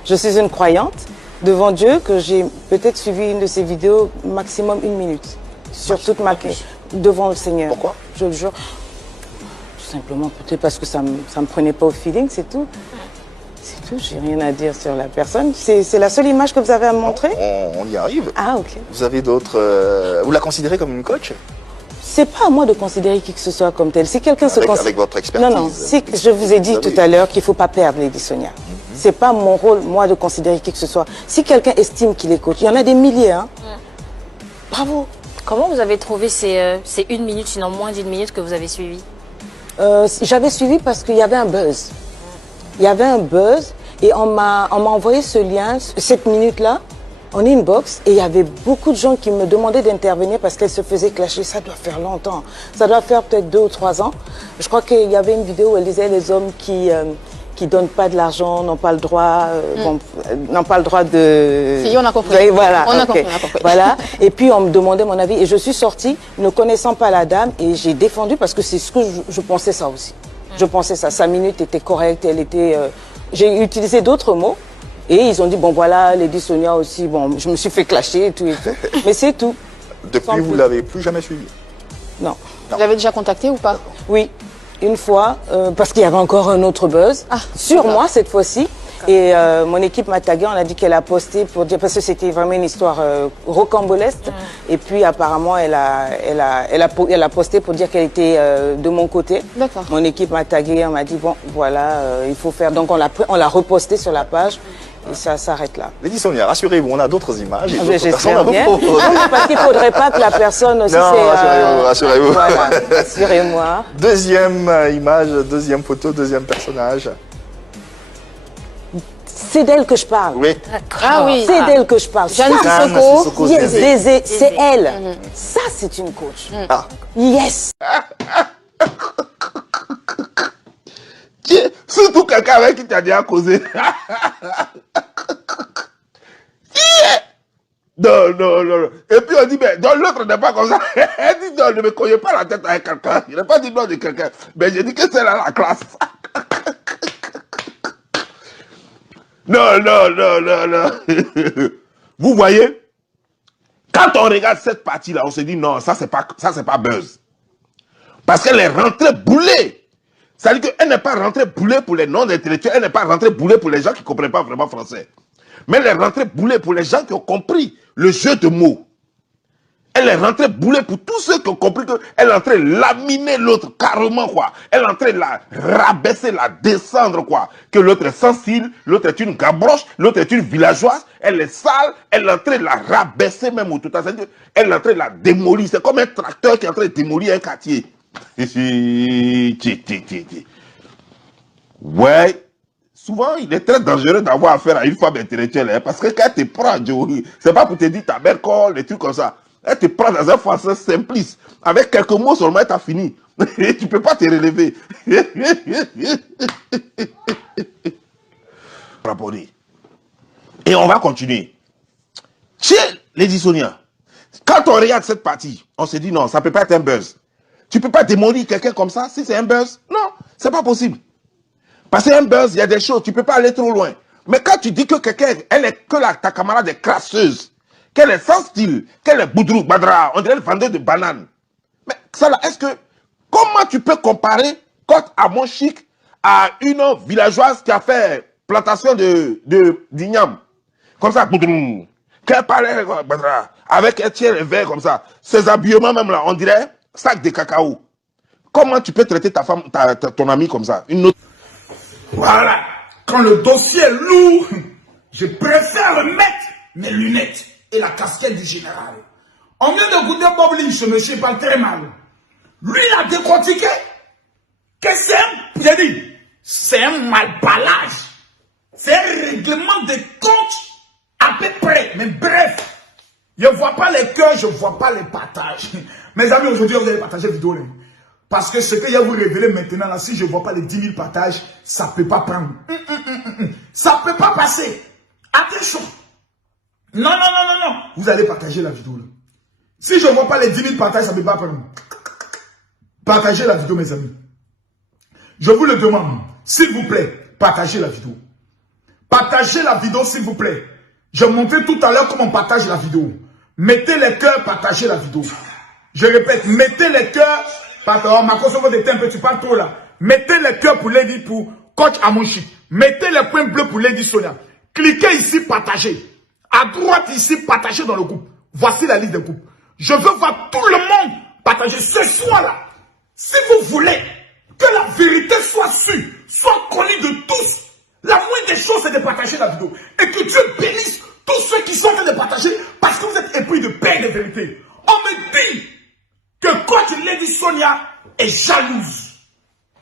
je suis une croyante, devant Dieu, que j'ai peut-être suivi une de ses vidéos maximum 1 minute. sur toute ma carrière, devant le Seigneur. Pourquoi? Je le jure. Tout simplement, peut-être parce que ça me prenait pas au feeling, c'est tout. C'est tout, j'ai rien à dire sur la personne. C'est la seule image que vous avez à me montrer? On y arrive. Ah, ok. Vous avez d'autres... vous la considérez comme une coach? C'est pas à moi de considérer qui que ce soit comme tel. Si quelqu'un se considère... Avec votre expertise. Non, non, je vous ai dit tout à l'heure qu'il ne faut pas perdre, Lady Sonia. C'est pas mon rôle, moi, de considérer qui que ce soit. Si quelqu'un estime qu'il est coach, il y en a des milliers, hein. Bravo. Comment vous avez trouvé ces 1 minute, sinon moins d'1 minute que vous avez suivi? J'avais suivi parce qu'il y avait un buzz. Il y avait un buzz et on m'a envoyé ce lien, cette minute-là, en inbox, et il y avait beaucoup de gens qui me demandaient d'intervenir parce qu'elles se faisaient clasher. Ça doit faire longtemps. Ça doit faire peut-être 2 ou 3 ans. Je crois qu'il y avait une vidéo où elle disait les hommes qui donnent pas de l'argent n'ont pas le droit, n'ont pas le droit de... Si, on a compris. Oui, voilà. On a Okay. compris, on a compris. Voilà. Et puis on me demandait mon avis et je suis sortie ne connaissant pas la dame et j'ai défendu parce que c'est ce que je pensais ça aussi. Je pensais ça. Sa minute était correcte, elle était... j'ai utilisé d'autres mots. Et ils ont dit, bon voilà, Lady Sonia aussi, bon, je me suis fait clasher et tout. Mais c'est tout. Depuis, vous ne l'avez plus jamais suivi? Non. Vous l'avez déjà contacté ou pas? Oui, une fois, parce qu'il y avait encore un autre buzz, sur moi cette fois-ci. Et mon équipe m'a tagué, on a dit qu'elle a posté pour dire, parce que c'était vraiment une histoire rocambolesque. Et puis apparemment, elle a posté pour dire qu'elle était de mon côté. D'accord. Mon équipe m'a tagué, on m'a dit, bon, voilà, il faut faire. Donc on l'a reposté sur la page. Et ça s'arrête là. Lady Sonia, rassurez-vous, on a d'autres images et d'autres personnes J'espère à vous bien. proposer. Non, parce qu'il ne faudrait pas que la personne aussi... Non, rassurez-vous. Voilà, rassurez-moi. Deuxième image, deuxième photo, deuxième personnage. C'est d'elle que je parle. Oui. Ah oui. C'est d'elle que je parle. Jeanne Ça, Sissoko. yes, Zézé, c'est elle. Ça, c'est une coach. Ah. Yes. Surtout quelqu'un avec qui tu as déjà causé. Non, non, non, non. Et puis on dit, mais non, l'autre n'est pas comme ça. Elle dit, non, ne me cognez pas la tête avec quelqu'un. Je n'ai pas dit non de quelqu'un. Mais j'ai dit que c'est là la classe. Non, non, non, non, non. Vous voyez, quand on regarde cette partie-là, on se dit, non, ça, c'est pas buzz. Parce qu'elle est rentrée boulée. C'est-à-dire qu'elle n'est pas rentrée boulée pour les non-intellectuels, elle n'est pas rentrée boulée pour les gens qui ne comprennent pas vraiment français. Mais elle est rentrée boulée pour les gens qui ont compris le jeu de mots. Elle est rentrée boulée pour tous ceux qui ont compris qu'elle est en train de laminer l'autre carrément, quoi. Elle est en train de la rabaisser, la descendre, quoi. Que l'autre est sensible, l'autre est une gabroche, l'autre est une villageoise, elle est sale, elle est en train de la rabaisser même au total. C'est-à-dire elle est en train de la démolir. C'est comme un tracteur qui est en train de démolir un quartier. Ouais. Souvent, il est très dangereux d'avoir affaire à une femme intellectuelle, hein, parce que quand elle te prend, c'est pas pour te dire ta mère colle, des trucs comme ça. Elle te prend dans un français simpliste. Avec quelques mots seulement, elle t'a fini. Tu peux pas te relever. Et on va continuer. Chez Lady Sonia, quand on regarde cette partie, on se dit non, ça peut pas être un buzz. Tu peux pas démolir quelqu'un comme ça si c'est un buzz. Non, c'est pas possible. Parce qu'un buzz, il y a des choses, tu peux pas aller trop loin. Mais quand tu dis que quelqu'un, ta camarade est crasseuse, qu'elle est sans style, qu'elle est boudrou, badra, on dirait le vendeur de bananes. Mais ça là, comment tu peux comparer Côte à Montchic à une villageoise qui a fait plantation d'igname? Comme ça, boudrou. Qu'elle parlait, badra, avec un tiers vert comme ça. Ses habillements même là, on dirait sac de cacao. Comment tu peux traiter ta femme, ton ami comme ça? Une autre... Voilà. Quand le dossier est lourd, je préfère mettre mes lunettes et la casquette du général. On vient de goûter Bob Lynch, ce monsieur parle très mal. Lui, il a décortiqué que c'est un malpalage. C'est un règlement de compte à peu près. Mais bref, je ne vois pas les cœurs, je ne vois pas les partages. Mes amis, aujourd'hui, vous allez partager la vidéo. Là. Parce que ce que je vais vous révéler maintenant, là, si je ne vois pas les 10 000 partages, ça ne peut pas prendre. Ça ne peut pas passer. Attention. Non, non, non, non, non. Vous allez partager la vidéo. Là. Si je ne vois pas les 10 000 partages, ça ne peut pas prendre. Partagez la vidéo, mes amis. Je vous le demande, s'il vous plaît, partagez la vidéo. Partagez la vidéo, s'il vous plaît. Je montrais tout à l'heure comment on partage la vidéo. Mettez les cœurs, partagez la vidéo. Je répète, mettez les cœurs. Pardon, ma consommation de temps, tu parles trop là. Mettez les cœurs pour Lady, pour coach Amonchik. Mettez les points bleus pour Lady Sonia. Cliquez ici, partagez. À droite ici, partagez dans le groupe. Voici la liste des groupes. Je veux voir tout le monde partager ce soir-là. Si vous voulez que la vérité soit sûre, soit connue de tous, la moindre des choses, c'est de partager la vidéo. Et que Dieu bénisse tous ceux qui sont en train de partager parce que vous êtes épris de paix et de vérité. On me dit que coach Lady Sonia est jalouse.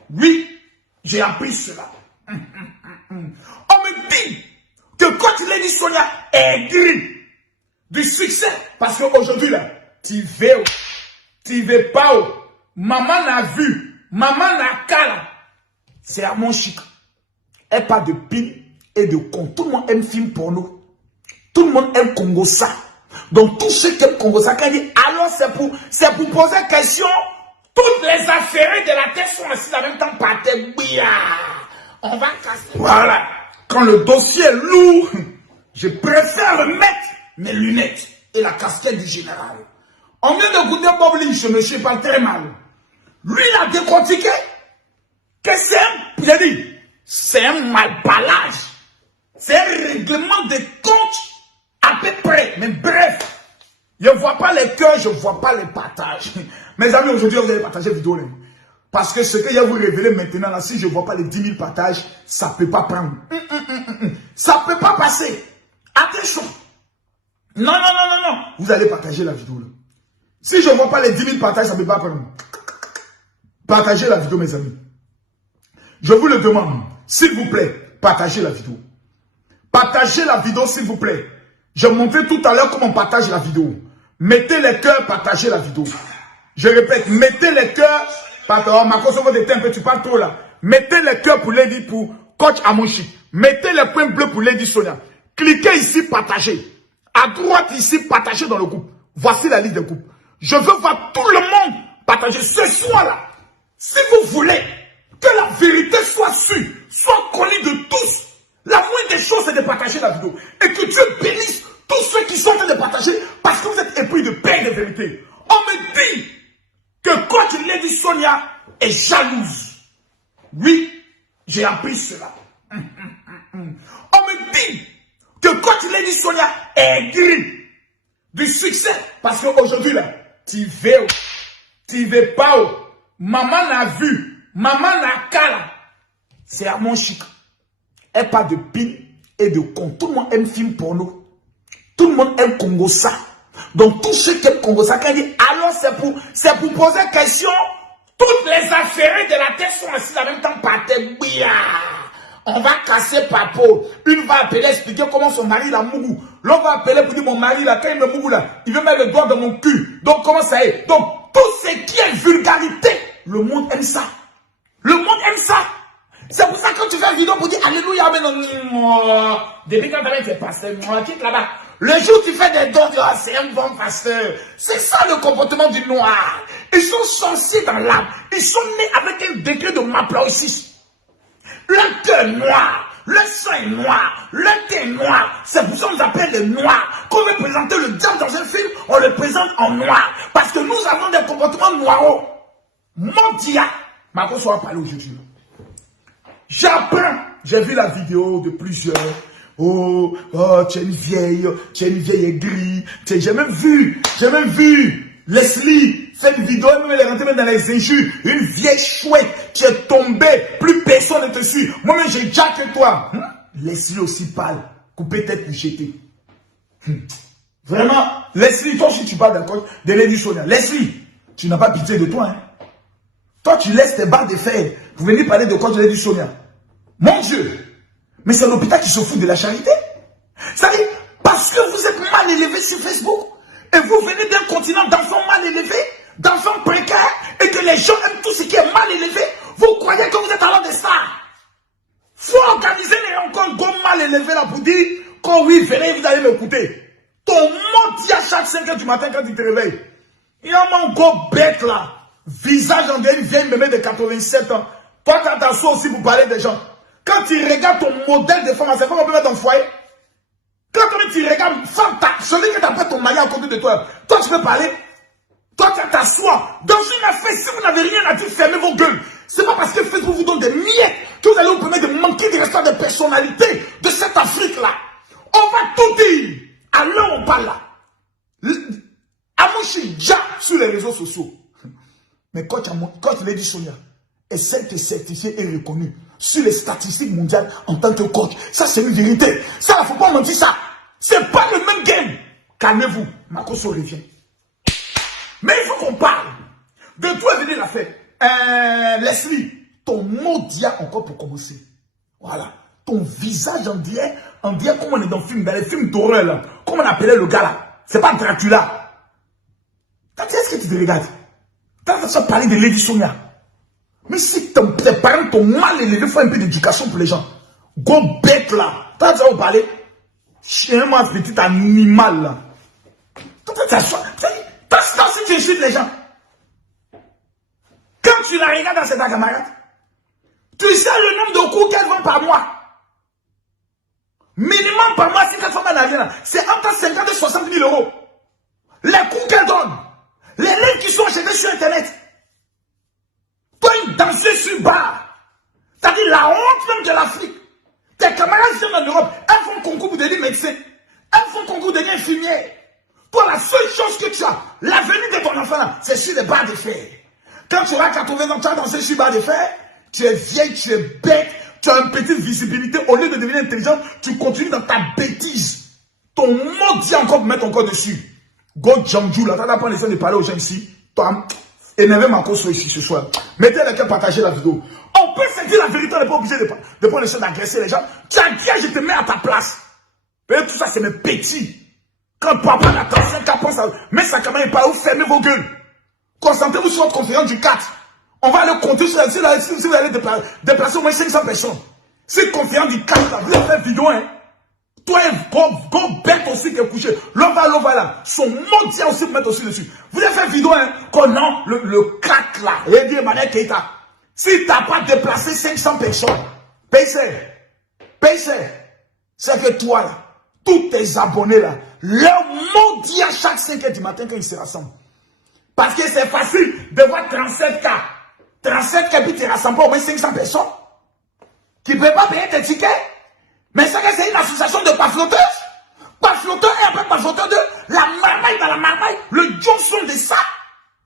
Oui, j'ai appris cela. On me dit que coach Lady Sonia est gris du succès. Parce qu'aujourd'hui, là, tu veux pas. Maman n'a vu, maman n'a qu'à. C'est à mon chic. Et pas de pile et de con. Tout le monde aime film porno. Tout le monde aime Congo ça. Donc tout ceux qui aiment Congo ça, quand il dit alors c'est pour poser question. Toutes les affaires de la terre sont assises en même temps par terre. On va casser. Voilà. Quand le dossier est lourd, je préfère mettre mes lunettes et la casquette du général. On vient de goûter Bob Lynch, ce monsieur parle très mal. Lui, il a décortiqué que il a dit, c'est un malbalage. C'est un règlement de compte à peu près. Mais bref, je ne vois pas les cœurs, je ne vois pas les partages. Mes amis, aujourd'hui, vous allez partager la vidéo. Là. Parce que ce que je vais vous révéler maintenant, là, si je ne vois pas les 10 000 partages, ça ne peut pas prendre. Ça ne peut pas passer. Attention. Non. Vous allez partager la vidéo. Là. Si je ne vois pas les 10 000 partages, ça ne peut pas prendre. Partagez la vidéo, mes amis. Je vous le demande, s'il vous plaît, partagez la vidéo. Partagez la vidéo, s'il vous plaît. Je montrais tout à l'heure comment on partage la vidéo. Mettez les cœurs, partagez la vidéo. Je répète, mettez les cœurs. Pardon, ma consommation de temps, tu parles trop là. Mettez les cœurs pour Lady, pour coach Amonchik. Mettez les points bleus pour Lady Sonia. Cliquez ici, partagez. À droite ici, partagez dans le groupe. Voici la liste des groupes. Je veux voir tout le monde partager ce soir-là. Si vous voulez que la vérité soit sûre, soit connue de tous, la moindre des choses, c'est de partager la vidéo. Et que Dieu bénisse tous ceux qui sont en train de partager parce que vous êtes épris de paix et de vérité. On me dit que coach Lady Sonia est jalouse. Oui, j'ai appris cela. On me dit que coach Lady Sonia est gris du succès. Parce qu'aujourd'hui, là, tu veux pas. Maman n'a vu, maman n'a qu'à. C'est à mon chic. Et pas de pile et de con. Tout le monde aime film porno. Tout le monde aime Congo ça. Donc tout ceux qui aiment Congo ça, quand il dit alors c'est pour poser question. Toutes les affaires de la terre sont assises en même temps par terre. On va casser Papo. Une va appeler, expliquer comment son mari l'a mougou. L'autre va appeler pour dire mon mari là, quand il me mougou là, il veut mettre le doigt dans mon cul. Donc comment ça est? Donc tout ce qui est vulgarité, le monde aime ça. Le monde aime ça. C'est pour ça que quand tu fais une vidéo pour dire Alléluia, mais non. Depuis quand tu es pasteur, quitte là-bas. Le jour où tu fais des dons, c'est un bon pasteur. C'est ça le comportement du noir. Ils sont censés dans l'âme. Ils sont nés avec un degré de maploïsis. Le cœur est noir, le sang est noir, le teint est noir. C'est pour ça qu'on nous appelle les noirs. Quand on veut présenter le diable dans un film, on le présente en noir. Parce que nous avons des comportements noirs. Mon dia, Marco soit parlé aujourd'hui. J'apprends. J'ai vu la vidéo de plusieurs. Oh, tu es une vieille aigrie. J'ai même vu Leslie fait une vidéo, elle est rentrée même dans les injures. Une vieille chouette qui est tombée, plus personne ne te suit. Moi-même, j'ai déjà que toi. Leslie aussi parle. Couper tête, lui jeter. Vraiment, Leslie, toi aussi tu parles de Lady Sonia. Leslie, tu n'as pas pitié de toi. Hein? Toi, tu laisses tes barres de fer pour venir parler de coach de Lady Sonia. Mon Dieu! Mais c'est l'hôpital qui se fout de la charité. Ça dit, parce que vous êtes mal élevé sur Facebook, et vous venez d'un continent d'enfants mal élevés, d'enfants précaires, et que les gens aiment tout ce qui est mal élevé, vous croyez que vous êtes alors des stars. Faut organiser les rencontres comme mal élevés là pour dire, quand oui, venez, vous allez m'écouter. Ton monde dit à chaque 5 h du matin quand tu te réveilles. Il y a un gros bête là, visage en une vieille mémé de 87 ans. Toi, tu as ta soie aussi pour parler des gens. Quand tu regardes ton modèle de femme, c'est comment on peut mettre ton foyer. Quand tu regardes femme, celui qui t'a fait ton mari à côté de toi, toi tu peux parler. Toi tu as ta s'asseoir dans une affaire. Si vous n'avez rien à dire, fermez vos gueules. C'est pas parce que Facebook vous donne des miettes que vous allez vous permettre de manquer des restants de personnalité de cette Afrique-là. On va tout dire. Alors on parle là. Amouchi déjà sur les réseaux sociaux. Mais coach Lady Sonia est celle qui est certifiée et reconnue sur les statistiques mondiales en tant que coach. Ça, c'est une vérité. Ça, il ne faut pas mentir ça. C'est pas le même game. Calmez-vous. Makoso revient. Mais il faut qu'on parle de toi venir la fête. Leslie, ton mot d'IA encore pour commencer. Voilà. Ton visage en dirait comme on est dans les films d'horreur là. Comme on appelait le gars là. C'est pas Dracula. Est-ce que tu te regardes? T'as fait ça parler de Lady Sonia. Mais si tes parents t'ont mal élevé, il faut un peu d'éducation pour les gens. Go bête là. T'as déjà vous parler? Chien, moi, petit animal là. T'as ça si tu insultes les gens. Quand tu la regardes dans cette camarade, tu sais le nombre de coups qu'elle vend par mois. Minimum par mois, si cette femme n'a rien, c'est entre 50 et 60 000 euros. Les coups qu'elle donne, les livres qui sont achetés sur Internet. Toi, une danseuse sur bar. C'est-à-dire la honte même de l'Afrique. Tes camarades viennent en Europe, elles font concours pour devenir médecin. Elles font concours pour devenir infirmière. Toi, la seule chose que tu as, l'avenir de ton enfant là, c'est sur les barres de fer. Quand tu auras 80 ans, tu vas danser sur les barres de fer, tu es vieille, tu es bête, tu as une petite visibilité. Au lieu de devenir intelligent, tu continues dans ta bêtise. Ton mot dit encore pour mettre encore dessus. Go Djangju, là, t'as pas laissé de parler aux gens ici. Toi, énervez ma cause ici ce soir. Mettez les cœurs, partagez la vidéo. On peut se dire la vérité, on n'est pas obligé de prendre les choses d'agresser les gens. Tu as dit, je te mets à ta place. Mais tout ça, c'est mes petits. Quand papa n'a pas 5 ans, pense à... Mais ça, quand même, pas où fermez vos gueules. Concentrez-vous sur votre conférence du 4. On va le compter sur si vous allez déplacer au moins 500 personnes. Cette conférence du 4, là, vous allez faire vidéo, hein. Toi, go bête aussi qui est couché. L'homme va là. Son mot dit aussi pour mettre aussi dessus. Vous avez fait vidéo, hein. Qu'on non, le 4 là. Et dit, Emmanuel Keita. Si tu n'as pas déplacé 500 personnes, paye, c'est que toi là, tous tes abonnés là, leur mot dit à chaque 5 heures du matin quand ils se rassemblent. Parce que c'est facile de voir 37K. 37K, puis tu rassembles au moins 500 personnes. Qui ne peuvent pas payer tes tickets. Mais c'est que c'est une association de pafloteuses. Pafloteur 1 après pafloteur 2. La marmaille dans la marmaille. Le Johnson de ça.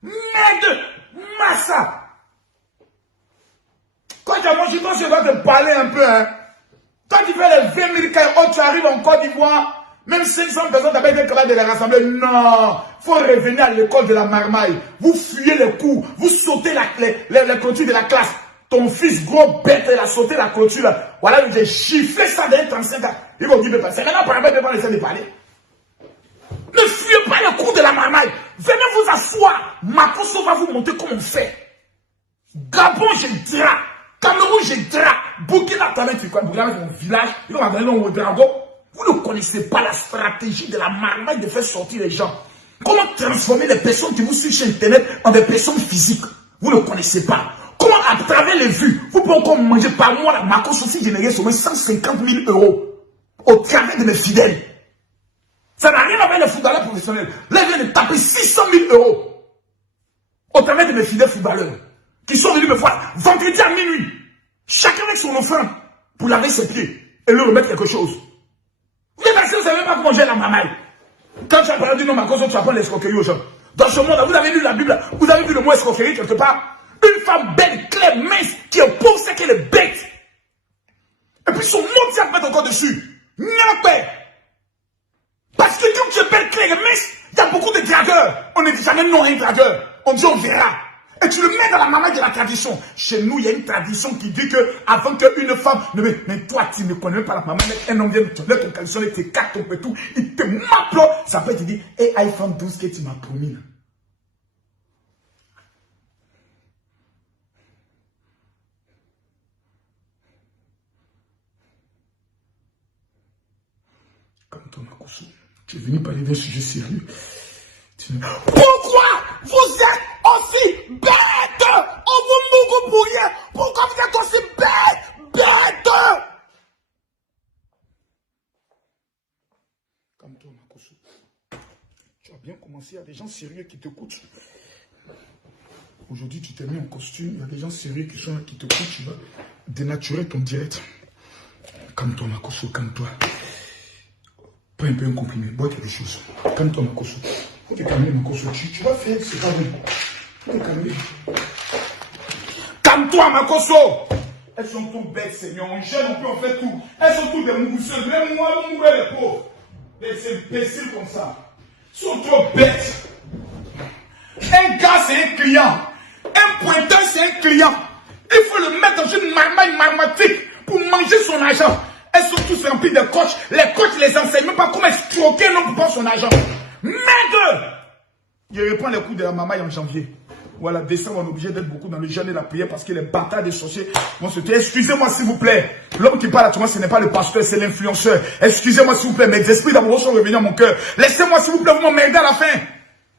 Merde. Massa. Quand tu as mangé, je dois te parler un peu. Hein. Quand tu fais les 20 000 cas, tu arrives en Côte d'Ivoire. Même 500 personnes, tu n'as pas été capable de les rassembler. Non. Il faut revenir à l'école de la marmaille. Vous fuyez les cours. Vous sautez les clôtures de la classe. Ton fils, gros bête, il a sauté la clôture là. Voilà, il a chifflé ça d'un 35 ans. Il va dire, c'est maintenant par rapport à laisser de parler. Ne fuyez pas les cours de la marmaille. Venez vous asseoir. Makoso va vous montrer comment on fait. Gabon, je dirai. Cameroun, je dirai. Burkina Faso, tu quoi? Burkina Faso, mon village. Il va m'amener au dragon. Vous ne connaissez pas la stratégie de la marmaille de faire sortir les gens. Comment transformer les personnes qui vous suivent sur Internet en des personnes physiques. Vous ne connaissez pas. Comment à travers les vues, vous pouvez encore manger par mois la Marcos aussi générer sur 150 000 euros au travers de mes fidèles. Ça n'a rien à voir avec les footballeurs professionnels. Là, ils viennent de taper 600 000 euros au travers de mes fidèles footballeurs qui sont venus me voir vendredi à minuit, chacun avec son offrande pour laver ses pieds et lui remettre quelque chose. Vous êtes assis, vous ne savez pas comment manger la mamaille. Quand tu as parlé du nom Marcos, tu apprends l'escroquerie aux gens. Dans ce monde, vous avez lu la Bible, vous avez vu le mot escroquerie quelque part. Une femme belle, claire, mince, qui est pauvre, c'est qu'elle est bête. Et puis son mot tient à mettre encore dessus. Nyapé. Parce que comme tu es belle, claire et mince, il y a beaucoup de dragueurs. On ne dit jamais non à un dragueur. On dit on verra. Et tu le mets dans la maman de la tradition. Chez nous, il y a une tradition qui dit que avant qu'une femme ne me... Mais toi, tu ne connais pas la maman, un homme vient te donner ton caleçon, il te casse ton tout, il te m'applaudit. Ça peut te dire, hey, iPhone 12 que tu m'as promis. Comme toi, Makoso, tu es venu parler d'un sujet sérieux. Pourquoi vous êtes aussi bête? On vous mourra pour rien. Pourquoi vous êtes aussi bête? Comme toi, Makoso. Tu as bien commencé, il y a des gens sérieux qui t'écoutent. Aujourd'hui, tu t'es mis en costume. Il y a des gens sérieux qui sont là, qui te coupent. Tu vas dénaturer ton direct. Calme-toi, Makosso, calme-toi. Prends un peu un comprimé. Bois quelque chose. Calme-toi, Makosso. Faut te calmer, Makosso. Tu vas faire, c'est pas bon. Faut te calmer. Calme-toi, Makosso. Elles sont toutes bêtes, Seigneur. On gêne, on peut en faire tout. Elles sont toutes des mousseuses. Même moi, mon mourir les pauvres. Des imbéciles comme ça. Ils sont trop bêtes. Un gars, c'est un client. Un pointeur, c'est un client. Il faut le mettre dans une marmaille marmatique pour manger son argent. Elles sont tous remplies de coachs. Les coachs les enseignent même pas comment escroquer un homme pour prendre son argent. Merde! Je reprends les coups de la marmaille en janvier. Voilà, décembre, on est obligé d'être beaucoup dans le jeûne et la prière parce que les bâtards des sorciers vont se tuer. Excusez-moi s'il vous plaît. L'homme qui parle à toi, ce n'est pas le pasteur, c'est l'influenceur. Excusez-moi s'il vous plaît, mes esprits d'abord sont revenus à mon cœur. Laissez-moi s'il vous plaît, vous m'emmerdez à la fin.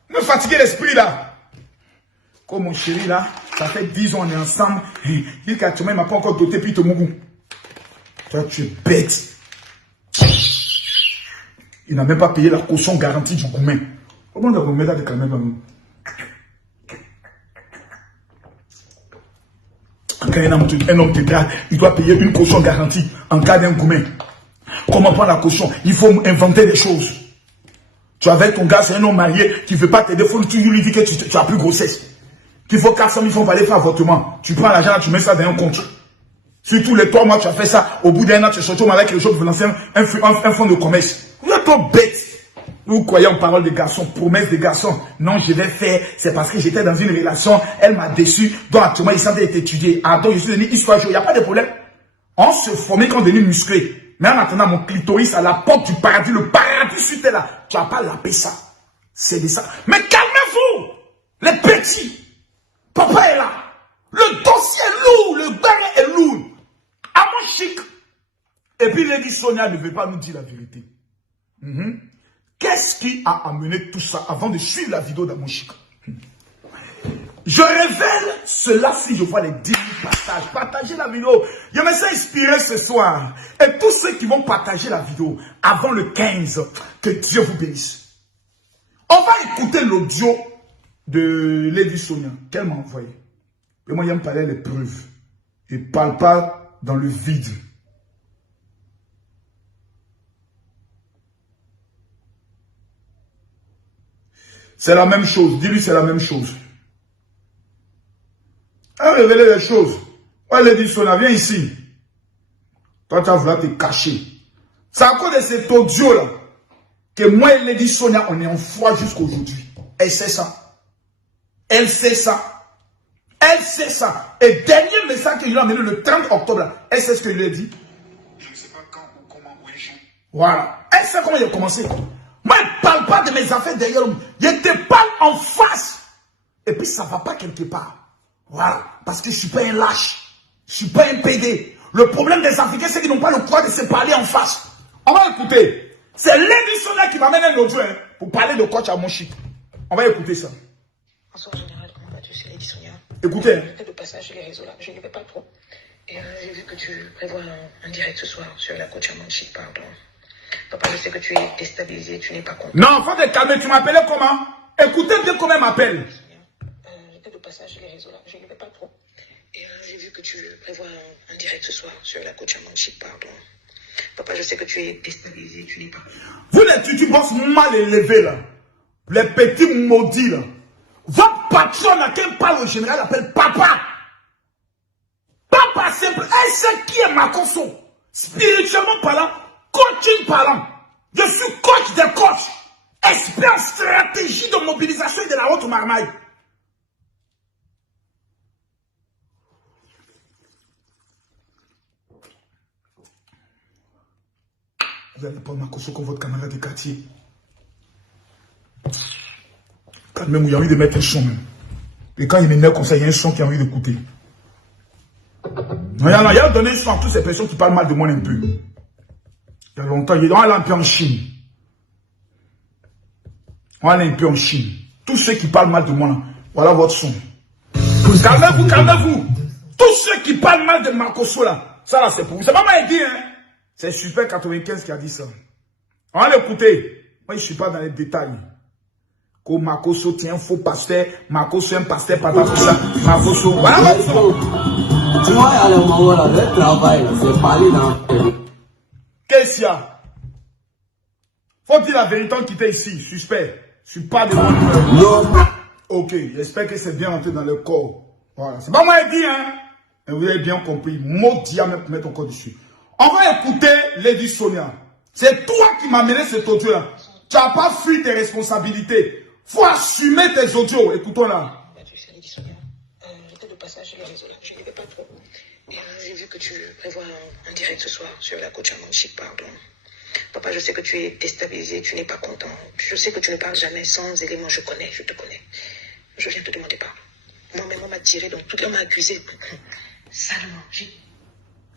Vous me fatiguez l'esprit là. Comme mon chéri là, ça fait 10 ans on est ensemble. Il qu'actuellement il m'a pas encore doté puis te mougou. Toi tu es bête. Il n'a même pas payé la caution garantie du gourmet. Comment on a remis là de quand même? Quand un homme te drague, il doit payer une caution garantie en cas d'un gourmet. Comment prendre la caution? Il faut inventer des choses. Tu es avec ton gars, c'est un homme marié qui ne veut pas t'aider, tu lui dis que tu as plus grossesse. Qu'il faut 400 000 francs pour aller faire avortement. Tu prends l'argent, tu mets ça dans un compte. Sur tous les 3 mois, tu as fait ça. Au bout d'un an, tu es sorti avec les gens qui veulent lancer un fonds de commerce. Vous êtes trop bête. Vous croyez en parole des garçons, promesses des garçons. Non, je vais faire. C'est parce que j'étais dans une relation. Elle m'a déçu. Donc actuellement, il semble être étudié. Ah, donc je suis devenu histoire. Il n'y a pas de problème. On se formait quand on est devenu musclé. Mais en attendant, mon clitoris à la porte du paradis, le paradis sur terre là. Tu n'as pas lappé ça. C'est de ça. Mais calmez-vous, les petits. Papa est là. Le dossier est lourd. Le baril est lourd. À mon chic. Et puis Lady Sonia ne veut pas nous dire la vérité. Qu'est-ce qui a amené tout ça avant de suivre la vidéo d'Amon Chic? Je révèle cela si je vois les 10 000 partages. Partagez la vidéo. Je me suis inspiré ce soir. Et tous ceux qui vont partager la vidéo avant le 15, que Dieu vous bénisse. On va écouter l'audio de Lady Sonia qu'elle m'a envoyé. Et moi, il me parlait les preuves. Et parle pas dans le vide. C'est la même chose. Dis-lui, c'est la même chose. Elle révélé les choses. Elle a dit, Sonia, viens ici. Toi, tu as voulu te cacher. C'est à cause de cet audio-là que moi et Lady Sonia, on est en foi jusqu'aujourd'hui. Elle sait ça. Elle sait ça. Elle sait ça. Et dernier message que je lui ai amené le 30 octobre, là, elle sait ce que je lui ai dit. Je ne sais pas quand ou comment ou un jour. Voilà. Elle sait comment il a commencé. Moi, je ne parle pas de mes affaires derrière moi. Je te parle en face. Et puis, ça ne va pas quelque part. Voilà. Parce que je ne suis pas un lâche. Je ne suis pas un PD. Le problème des Africains, c'est qu'ils n'ont pas le droit de se parler en face. On va écouter. C'est Lady Sonia qui m'amène un audio pour parler de coach Amon Chic. On va écouter ça. Bonsoir général, comment vas-tu? C'est Lady Sonia. Écoutez. Je fais le passage sur les réseaux là. Je ne vais pas trop. Et j'ai vu que tu prévois un direct ce soir sur la coach Amon Chic, pardon. Papa, je sais que tu es déstabilisé, tu n'es pas content. Non, faut te calmer. Tu m'appelais comment? Écoutez bien comment elle m'appelle. J'étais de passage sur les réseaux là, je ne vais pas trop. Et j'ai vu que tu prévois un direct ce soir sur la coach Amon Chic, pardon. Papa, je sais que tu es déstabilisé, tu n'es pas content. Vous les tutibos mal élevés là, les petits maudits là, votre patron à qui parle au général appelle papa. Papa simple, elle sait qui est Makosso. Spirituellement parlant, coaching parlant, je suis coach des coachs, expert en stratégie de mobilisation et de la haute marmaille. Vous n'allez pas Makosso comme votre camarade de quartier. Quand même, il y a envie de mettre un son même. Et quand il m'énerve comme ça, il y a un son qui a envie d'écouter. Il y a donné un son à toutes ces personnes qui parlent mal de moi un peu. Il y a longtemps, il est dans un peu en Chine. On est un peu en Chine. Tous ceux qui parlent mal de moi, là, voilà votre son. Calmez-vous, calmez-vous. Tous ceux qui parlent mal de Makosso, là, ça là c'est pour vous. C'est pas mal dit, hein. C'est Super 95 qui a dit ça. On va l'écouter. Moi, je ne suis pas dans les détails. Que Makoso tient un faux pasteur, Makoso un pasteur, papa, tout ça. Makoso, voilà Makoso. Tu vois, à le moment là, le travail, c'est parler dans. Qu'est-ce qu'il y a? Faut dire la vérité qui était ici, suspect. Je suis pas devant lui. Non. Ok, j'espère que c'est bien rentré dans le corps. Voilà, c'est pas moi qui dis, hein. Mais vous avez bien compris. Maudit à mettre ton corps dessus. On va écouter Lady Sonia. C'est toi qui m'as mené cet audio-là. Tu n'as pas fui tes responsabilités. Faut assumer tes audios. Écoutons-la. J'étais de passage sur les réseaux, je n'y vais pas trop. Et j'ai vu que tu prévois un direct ce soir sur la coach Amanchik, pardon. Papa, je sais que tu es déstabilisé, tu n'es pas content. Je sais que tu ne parles jamais sans éléments, je te connais. Je viens te demander pardon. Moi-même, on m'a tiré, donc tout le monde m'a accusé. Salement,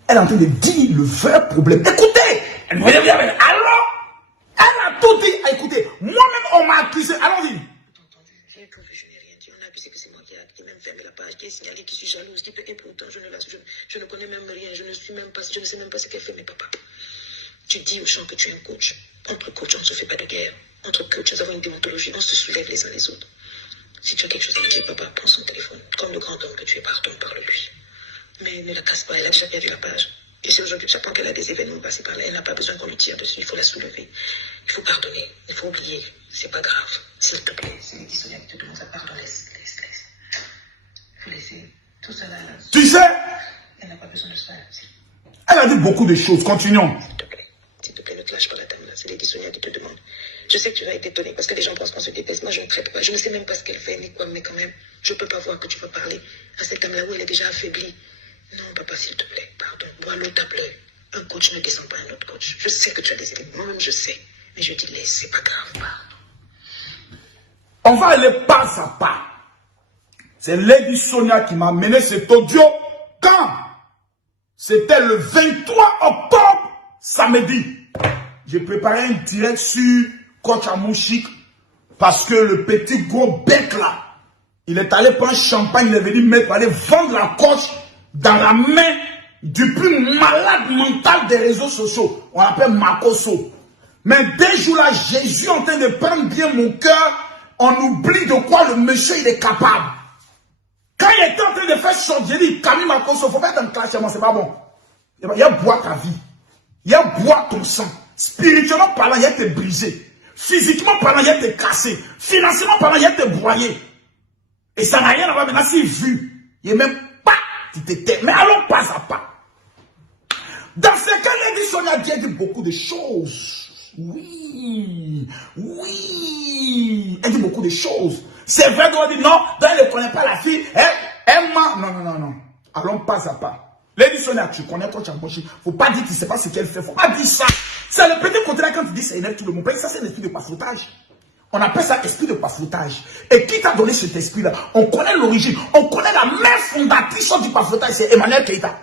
Elle est en train de dire le vrai problème. Écoutez, elle me dit, alors, elle a tout dit. Écoutez, moi-même, on m'a accusé. Allons-y. J'ai tout vu, je n'ai rien dit. On a accusé que c'est moi qui ai même fermé la page, qui ai signalé, qui suis jalouse, qui peut pourtant je ne connais même rien, je ne sais même pas ce qu'elle fait, mais papa. Tu dis aux gens que tu es un coach. Entre coachs, on ne se fait pas de guerre. Entre coachs, nous avons une déontologie, on se soulève les uns les autres. Si tu as quelque chose à dire, papa, prends son téléphone. Comme le grand homme que tu es, pardon, parle-lui. Mais ne la casse pas, elle a déjà perdu la page. Et c'est aujourd'hui, j'apprends qu'elle a des événements passés par là. Elle n'a pas besoin qu'on lui tire dessus, il faut la soulever. Il faut pardonner, il faut oublier. C'est pas grave. S'il te plaît, c'est Lady Sonia qui te demande ça. Pardon, laisse. Il faut laisser tout cela là. Tu sais, Elle n'a pas besoin de ça. elle a dit beaucoup de choses. Continuons. S'il te plaît, ne te lâche pas la dame là. C'est Lady Sonia qui te demande. Je sais que tu vas être étonné parce que les gens pensent qu'on se déteste. Moi, je ne traite pas. Je ne sais même pas ce qu'elle fait ni quoi, mais quand même, je ne peux pas voir que tu vas parler à cette dame-là où elle est déjà affaiblie. Non, papa, s'il te plaît, pardon. Bois l'eau à bleu. Un coach ne descend pas un autre coach. Je sais que tu as des idées. Moi-même, je sais. Mais je dis, laisse, c'est pas grave, pardon. On va aller pas à pas. C'est Lady Sonia qui m'a mené cet audio quand? C'était le 23 octobre, samedi. J'ai préparé un direct sur coach Amanchik parce que le petit gros bec là, il est allé prendre champagne, il est venu mettre, aller vendre la coach dans la main du plus malade mental des réseaux sociaux. On l'appelle Makoso. Mais dès jours là, Jésus est en train de prendre bien mon cœur, on oublie de quoi le monsieur il est capable. Quand il était en train de faire son j'ai dit, Camille Makoso, faut pas être en clash chez moi, c'est pas bon. Il y a boire ta vie. Il y a boire ton sang. Spirituellement parlant, il y a été brisé. Physiquement parlant, il y a été cassé. Financièrement parlant, il y a été broyé. Et ça n'a rien à voir maintenant s'il vu. Il n'est même pas, tu t'étais. Mais allons pas à pas. Dans ce cas, Lady Sonia a dit beaucoup de choses. Oui. Elle dit beaucoup de choses. C'est vrai qu'on dit non, elle ne connaît pas la fille. Elle ment. Non. Allons pas à pas. Lady Sonia, tu connais coach Amanchik. Faut pas dire que tu ne sais pas ce qu'elle fait. Faut pas dire ça. C'est le petit côté là quand tu dis ça énerve tout le monde. Ça, c'est l'esprit de bafoutage. On appelle ça esprit de bafoutage. Et qui t'a donné cet esprit-là? On connaît l'origine. On connaît la mère fondatrice du bafoutage. C'est Emmanuel Keïta.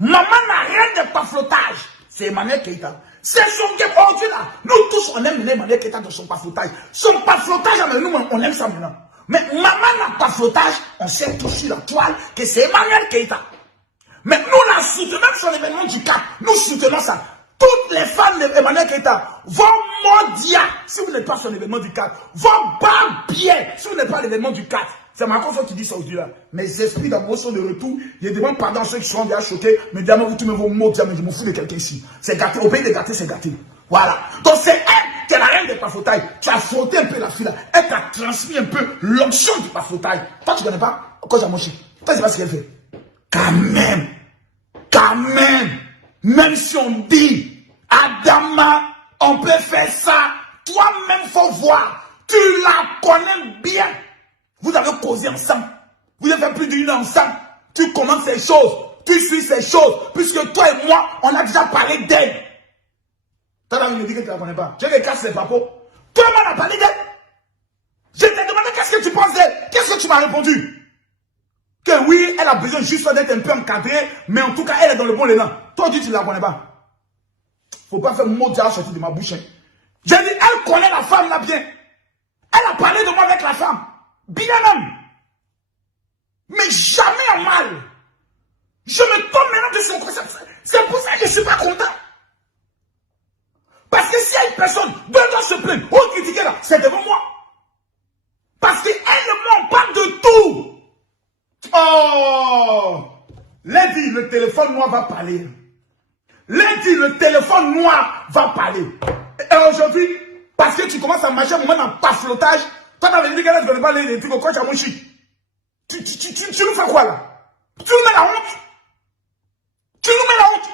Maman n'a rien de bafoutage. C'est Emmanuel Keïta. C'est son game aujourd'hui là. Nous tous, on aime Emmanuel Keïta dans son bafoutage. Son bafoutage, nous, on aime ça maintenant. Mais maman n'a pas flottage. On sait tous sur la toile que c'est Emmanuel Keïta. Mais nous, la soutenons son événement du CAP. Nous soutenons ça. Toutes les fans d'Emmanuel Keïta vont mondia si vous n'êtes pas sur l'événement du 4. Vont bien si vous n'êtes pas à l'événement du 4. C'est ma confort qui dit ça aujourd'hui là. Mes esprits d'amour sont de retour. Je demande pardon à ceux qui sont déjà choqués. Mais diamant, vous tous me vos mots, mais je m'en fous de quelqu'un ici. C'est gâté. Au pays des gâtés, c'est gâté. Voilà. Donc c'est elle qui est la reine des pafotailles. Tu as frotté un peu la fille là. Elle t'a transmis un peu l'onction du pafotaille. Toi, tu ne connais pas Coach Amanchik. Toi, tu sais pas ce qu'elle fait. Quand même si on dit, Adama, on peut faire ça, toi-même, faut voir, tu la connais bien. Vous avez causé ensemble, vous avez fait plus d'une heure ensemble, tu commences ces choses, tu suis ces choses, puisque toi et moi, on a déjà parlé d'elle. Toi, tu me dis que tu ne la connais pas. Tu veux que casse les papos. Toi, on a parlé d'elle. Je t'ai demandé qu'est-ce que tu penses d'elle. Qu'est-ce que tu m'as répondu? Que oui, elle a besoin juste d'être un peu encadrée, mais en tout cas, elle est dans le bon élan. Toi, tu ne la connais pas. Faut pas faire mot déjà sortir de ma bouche. J'ai dit, elle connaît la femme là bien. Elle a parlé de moi avec la femme. Bien même. Mais jamais en mal. Je me tombe maintenant de son concept. C'est pour ça que je ne suis pas content. Parce que si il y a une personne doit se plaindre ou critiquer là, c'est devant moi. Parce qu'elle m'en parle de tout. Oh, Lady, le téléphone noir va parler. Lady, le téléphone noir va parler. Et aujourd'hui, parce que tu commences à marcher un moment dans pas flottage, toi tu avais dit qu'elle ne venait pas les trucs au coach à mon chic. Tu nous fais quoi là? Tu nous mets la honte. Tu nous mets la honte.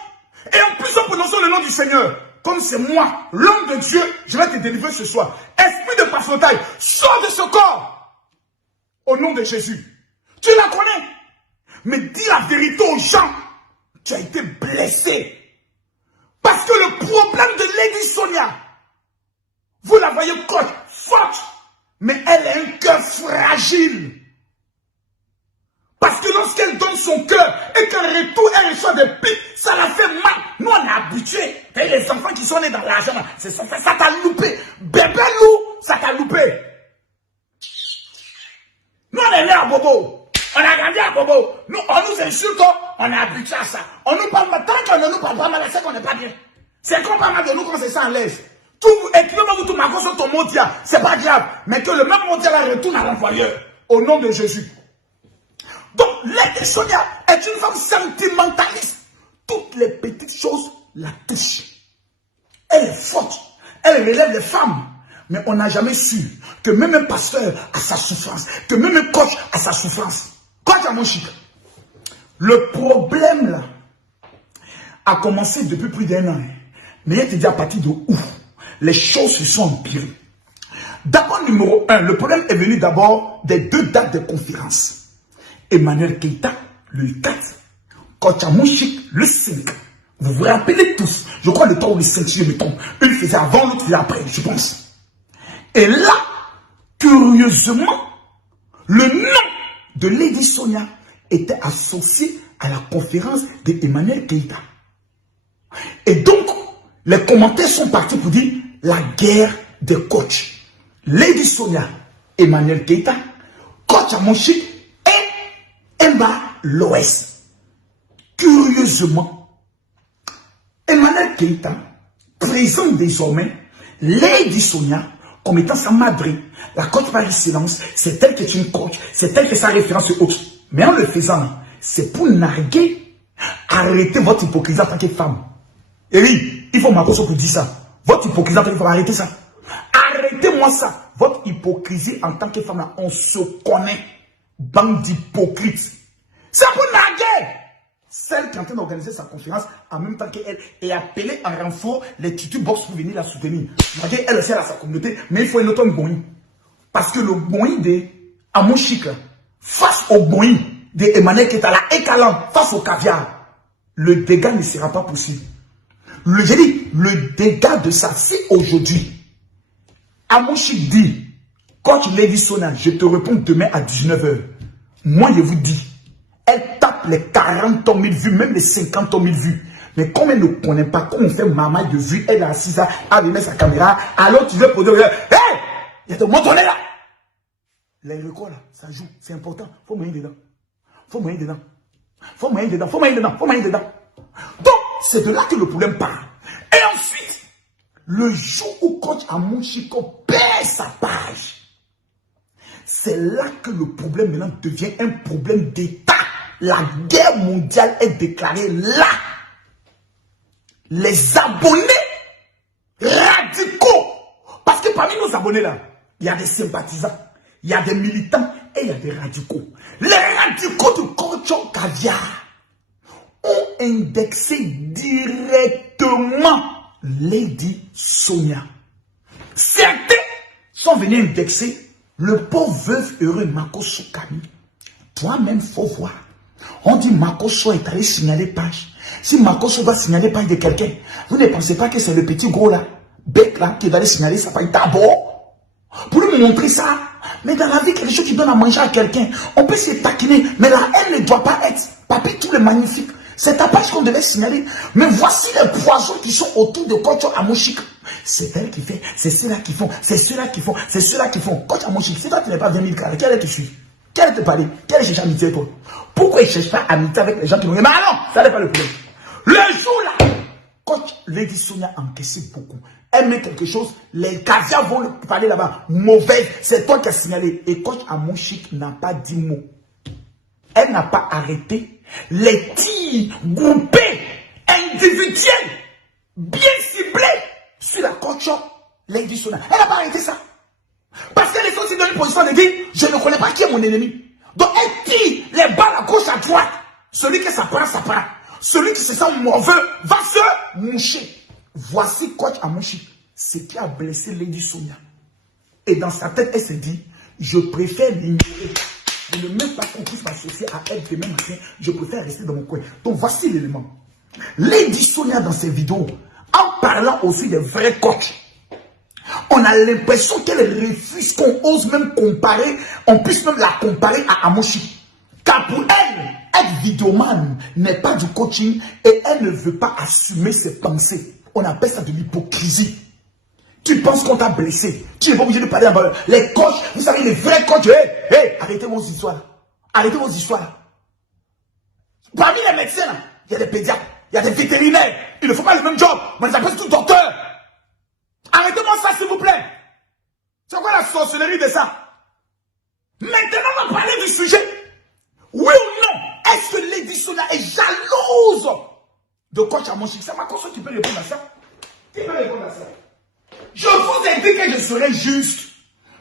Et en plus, en prononçant le nom du Seigneur, comme c'est moi, l'homme de Dieu, je vais te délivrer ce soir. Esprit de passotaille, sors de ce corps. Au nom de Jésus. Tu la connais. Mais dis la vérité aux gens. Tu as été blessé. Parce que le problème de Lady Sonia, vous la voyez coach, forte, mais elle a un cœur fragile. Parce que lorsqu'elle donne son cœur et qu'elle retourne, elle reçoit des pics, ça la fait mal. Nous, on est habitués. Et les enfants qui sont nés dans l'argent, ça t'a loupé. Bébé loup, ça t'a loupé. Nous, on est nés à Bobo. On a grandi à Bobo. Nous, on nous insulte, on est habitués à ça. On nous parle mal. Tant qu'on ne nous parle pas mal, c'est qu'on n'est pas bien. C'est qu'on parle mal de nous quand c'est ça en l'aise. Tout, écrivez-moi tout ma sur ton modia. C'est pas grave. Mais que le même modia la retourne à l'employeur. Au nom de Jésus. Donc, Lady Sonia est une femme sentimentaliste. Toutes les petites choses la touchent. Elle est forte. Elle relève les femmes. Mais on n'a jamais su que même un pasteur a sa souffrance. Que même un coach a sa souffrance. Coach à mon chic. Le problème là a commencé depuis plus d'1 an. Mais il te dit à partir de où les choses se sont empirées. D'abord, numéro 1, le problème est venu d'abord des 2 dates de conférence. Emmanuel Keïta, le 4, Coach Amouchik, le 5. Vous vous rappelez tous, je crois le 3 ou le 5, si je me trompe. Une faisait avant, l'autre faisait après, je pense. Et là, curieusement, le nom de Lady Sonia était associé à la conférence d'Emmanuel Keïta. Et donc, les commentaires sont partis pour dire la guerre des coachs. Lady Sonia, Emmanuel Keïta, Coach Amouchik, Emba Loès. Curieusement, Emmanuel Keïta présente désormais Lady Sonia comme étant sa madrine. La coach par excellence, c'est elle qui est une coach, c'est elle qui est sa référence aux autres. Mais en le faisant, c'est pour narguer, arrêter votre hypocrisie en tant que femme. Et oui, il faut m'accrocher pour dire ça. Votre hypocrisie en tant que femme, arrêtez ça. Arrêtez-moi ça. Votre hypocrisie en tant que femme, là, on se connaît. Bande d'hypocrites. C'est pour narguer. Celle qui est en train d'organiser sa conférence en même temps qu'elle est appelée en renfort les Tutu Box pour venir la soutenir. Narguer, elle aussi elle a sa communauté, mais il faut un autre Boeing. Parce que le Boeing de Amouchik face au Boeing de Emmanuel Keïta, la Ekalan face au caviar, le dégât ne sera pas possible. J'ai dit, le dégât de ça, c'est aujourd'hui. Amouchik dit, Coach Lady Sonia, je te réponds demain à 19 h. Moi, je vous dis, elle tape les 40 000 vues, même les 50 000 vues. Mais comme elle ne connaît pas, comme on fait maman de vues, elle est assise là, elle met sa caméra, alors tu veux poser, hey, il y a de montrer là. Les records là, ça joue, c'est important. Faut moyen dedans. Faut moyen dedans. Faut moyen dedans. Faut moyen dedans. Faut moyen dedans. Donc, c'est de là que le problème part. Et ensuite, le jour où Coach Amouchiko perd sa page, c'est là que le problème maintenant devient un problème d'État. La guerre mondiale est déclarée là. Les abonnés radicaux. Parce que parmi nos abonnés là, il y a des sympathisants, il y a des militants et il y a des radicaux. Les radicaux de Coach Caviar ont indexé directement Lady Sonia. Certains sont venus indexer le pauvre veuve heureux Makoso Kami. Toi-même, faut voir. On dit Makoso est allé signaler page. Si Makoso va signaler page de quelqu'un, vous ne pensez pas que c'est le petit gros là, bec là, qui va aller signaler sa page d'abord pour lui montrer ça. Mais dans la vie, quelque chose qui donne à manger à quelqu'un, on peut se taquiner, mais la haine ne doit pas être. Papi, tout le magnifique. C'est ta page qu'on devait signaler. Mais voici les poisons qui sont autour de Coach Amouchik. C'est elle qui fait, c'est ceux-là qui font, c'est ceux-là qui font, c'est ceux-là qui font. Coach Amouchik, si toi tu n'es pas bien mis carré, quelle est te suit? Quelle est te parler? Quelle est chercher amitié avec toi? Pourquoi il ne cherche pas amitié avec les gens qui n'ont rien? Mais non, ça n'est pas le problème. Le jour là, Coach Lady Sonia a encaissé beaucoup. elle met quelque chose, les caviars vont parler là-bas. Mauvaise, c'est toi qui as signalé. Et coach Amonchique n'a pas dit mot. Elle n'a pas arrêté les tirs groupés, individuels, bien ciblés sur la coach Lady Sonia. Elle n'a pas arrêté ça. Parce qu'elle est aussi dans une position de dire, je ne connais pas qui est mon ennemi. Donc elle tire les balles à gauche, à droite. Celui qui s'apprend, s'apprend. Celui qui se sent mauvais va se moucher. Voici coach Amonchique, ce qui a blessé Lady Sonia. Et dans sa tête, elle s'est dit, je préfère l'ignorer. Je ne même pas qu'on puisse m'associer à elle demain matin. Je préfère rester dans mon coin. Donc voici l'élément. Lady Sonia dans ses vidéos, en parlant aussi des vrais coachs, on a l'impression qu'elle refuse qu'on ose même comparer, on puisse même la comparer à Amonchique. Car pour elle, être vidéoman n'est pas du coaching et elle ne veut pas assumer ses pensées. On appelle ça de l'hypocrisie. Tu penses qu'on t'a blessé. Tu n'es pas obligé de parler en les coachs, vous savez, les vrais coachs, arrêtez vos histoires. Arrêtez vos histoires. Parmi les médecins, là, il y a des pédiatres, il y a des vétérinaires. Ils ne font pas le même job. On les appelle tous docteurs. Arrêtez-moi ça, s'il vous plaît. C'est quoi la sorcellerie de ça? Maintenant, on va parler du sujet. Oui ou non? Est-ce que Lady Sonia est jalouse de coach Amonchique? C'est ma conscience qui peut répondre à ça. Qui peut répondre à ça? Je vous ai dit que je serai juste.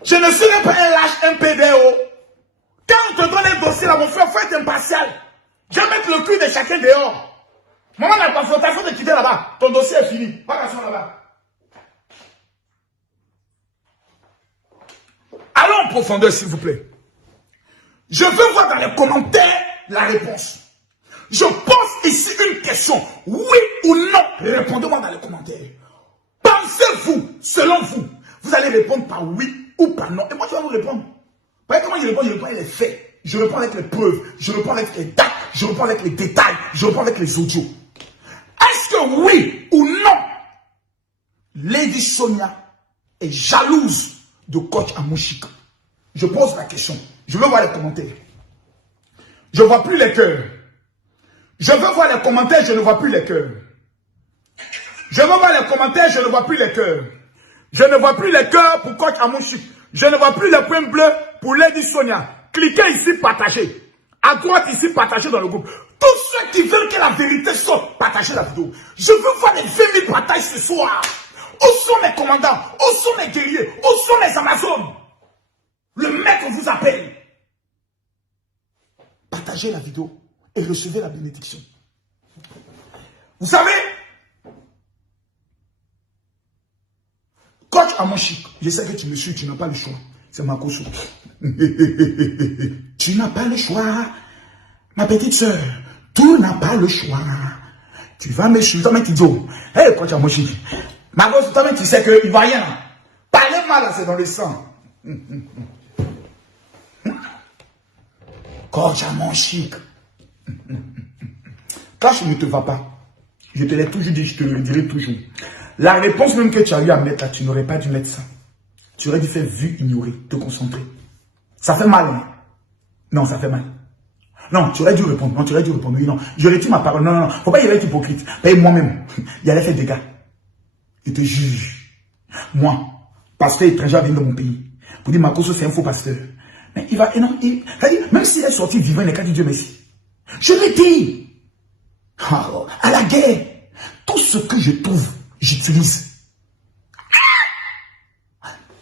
Je ne serai pas un lâche, un PDO. Quand on te donne un dossier là, mon frère, il faut être impartial. Je vais mettre le cul de chacun dehors. Maman, la confrontation de quitter là-bas. Ton dossier est fini. Va t'asseoir là-bas. Allons en profondeur, s'il vous plaît. Je veux voir dans les commentaires la réponse. Je pose ici une question. Oui ou non? Répondez-moi dans les commentaires. Pensez-vous, selon vous, vous allez répondre par oui ou par non? Et moi, tu vas vous répondre. Vous voyez comment je réponds avec les faits. Je réponds avec les preuves. Je réponds avec les dates. Je réponds avec les détails. Je réponds avec les audios. Est-ce que oui ou non, Lady Sonia est jalouse de coach Amonchique? Je pose la question. Je veux voir les commentaires. Je ne vois plus les cœurs. Je veux voir les commentaires, je ne vois plus les cœurs. Je veux voir les commentaires, je ne vois plus les cœurs. Je ne vois plus les cœurs pour coach Amonchique. Je ne vois plus les points bleus pour Lady Sonia. Cliquez ici, partagez. À droite ici, partagez dans le groupe. Tous ceux qui veulent que la vérité sorte, partagez la vidéo. Je veux voir les 20 000 partages ce soir. Où sont les commandants? Où sont les guerriers? Où sont les Amazones? Le maître vous appelle. Partagez la vidéo et recevez la bénédiction. Vous savez, coach Amonchique, je sais que tu me suis, tu n'as pas le choix. C'est ma cause. Tu n'as pas le choix. Ma petite soeur, tu n'as pas le choix. Tu vas me suivre, toi-même tu dis, hey, coach Amonchique, ma cause, toi-même tu sais qu'il ne va rien. Parlez mal, c'est dans le sang. Coach Amonchique. Quand je ne te vas pas, je te l'ai toujours dit, je te le dirai toujours. La réponse même que tu as eu à mettre là, tu n'aurais pas dû mettre ça. Tu aurais dû faire vue, ignorer, te concentrer. Ça fait mal, hein? Non, ça fait mal. Non, tu aurais dû répondre. Non, tu aurais dû répondre. Oui, non. Je retire ma parole. Non, non, non. Faut pas y aller être hypocrite. Paye moi-même. Il allait faire des dégâts. Il te juge. Moi, pasteur étranger vient de mon pays. Pour dire, Makoso, c'est un faux pasteur. Mais il va, et non, même s'il est sorti vivant, il n'est qu'à dire Dieu merci. Je l'ai dit. Oh, à la guerre, tout ce que je trouve, j'utilise.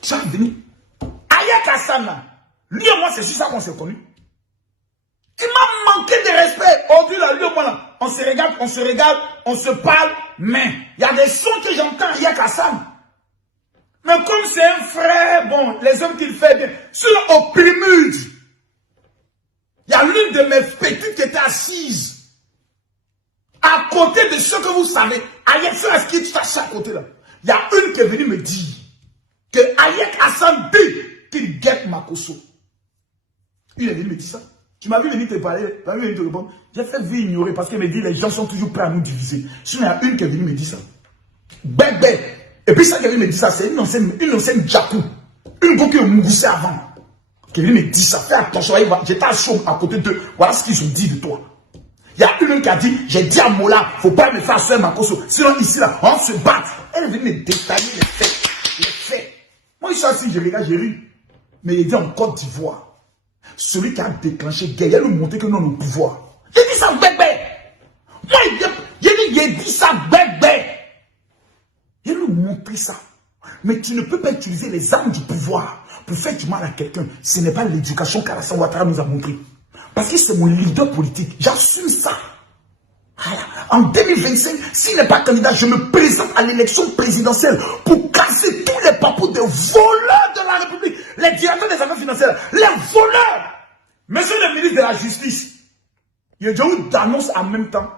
Tu vas venir. Ayek Hassan, lui et moi, c'est sur ça qu'on s'est connus. Il m'a manqué de respect. Aujourd'hui, là, lui et moi, là, on se regarde, on se parle, mais il y a des sons que j'entends Ayek Hassan. Mais comme c'est un frère, bon, les hommes qu'il fait bien, sur au Primude, il y a l'une de mes petites qui était assise à côté de ce que vous savez. Ayek Hassan, ce qui est à chaque côté là. Il y a une qui est venue me dire que Ayek Hassan dit qu'il guette Makoso. Il est venu me dire ça. Tu m'as vu venir te parler, tu m'as vu venir te répondre. J'ai fait vie ignorer parce qu'il me dit les gens sont toujours prêts à nous diviser. Sinon, il y a une qui est venue me dire ça. Bébé. Et puis ça qui est venue me dire ça, c'est une ancienne Djakou. Une go qui est mougoussée avant. Qui est venue me dire ça. Fais attention, j'étais à chaud à côté d'eux. Voilà ce qu'ils ont dit de toi. Il y a une qui a dit, j'ai dit à Mola, faut pas me faire seul Makoso. Sinon ici là, on se bat. Elle est venue me détailler les faits. Les faits. Moi, je suis assis, je regarde, j'ai ri. Mais il dit en Côte d'Ivoire, celui qui a déclenché guerre, il a lui montré que nous avons le pouvoir. J'ai dit ça, bébé. Moi, j'ai dit ça, bébé. Il a lui montré ça. Mais tu ne peux pas utiliser les armes du pouvoir pour faire du mal à quelqu'un. Ce n'est pas l'éducation qu'Alassane Ouattara nous a montré. Parce que c'est mon leader politique. J'assume ça. Voilà. En 2025, s'il n'est pas candidat, je me présente à l'élection présidentielle pour casser tous les papous des voleurs de la République, les directeurs des affaires financières, les voleurs. Monsieur le ministre de la Justice, il y a eu d'annonce en même temps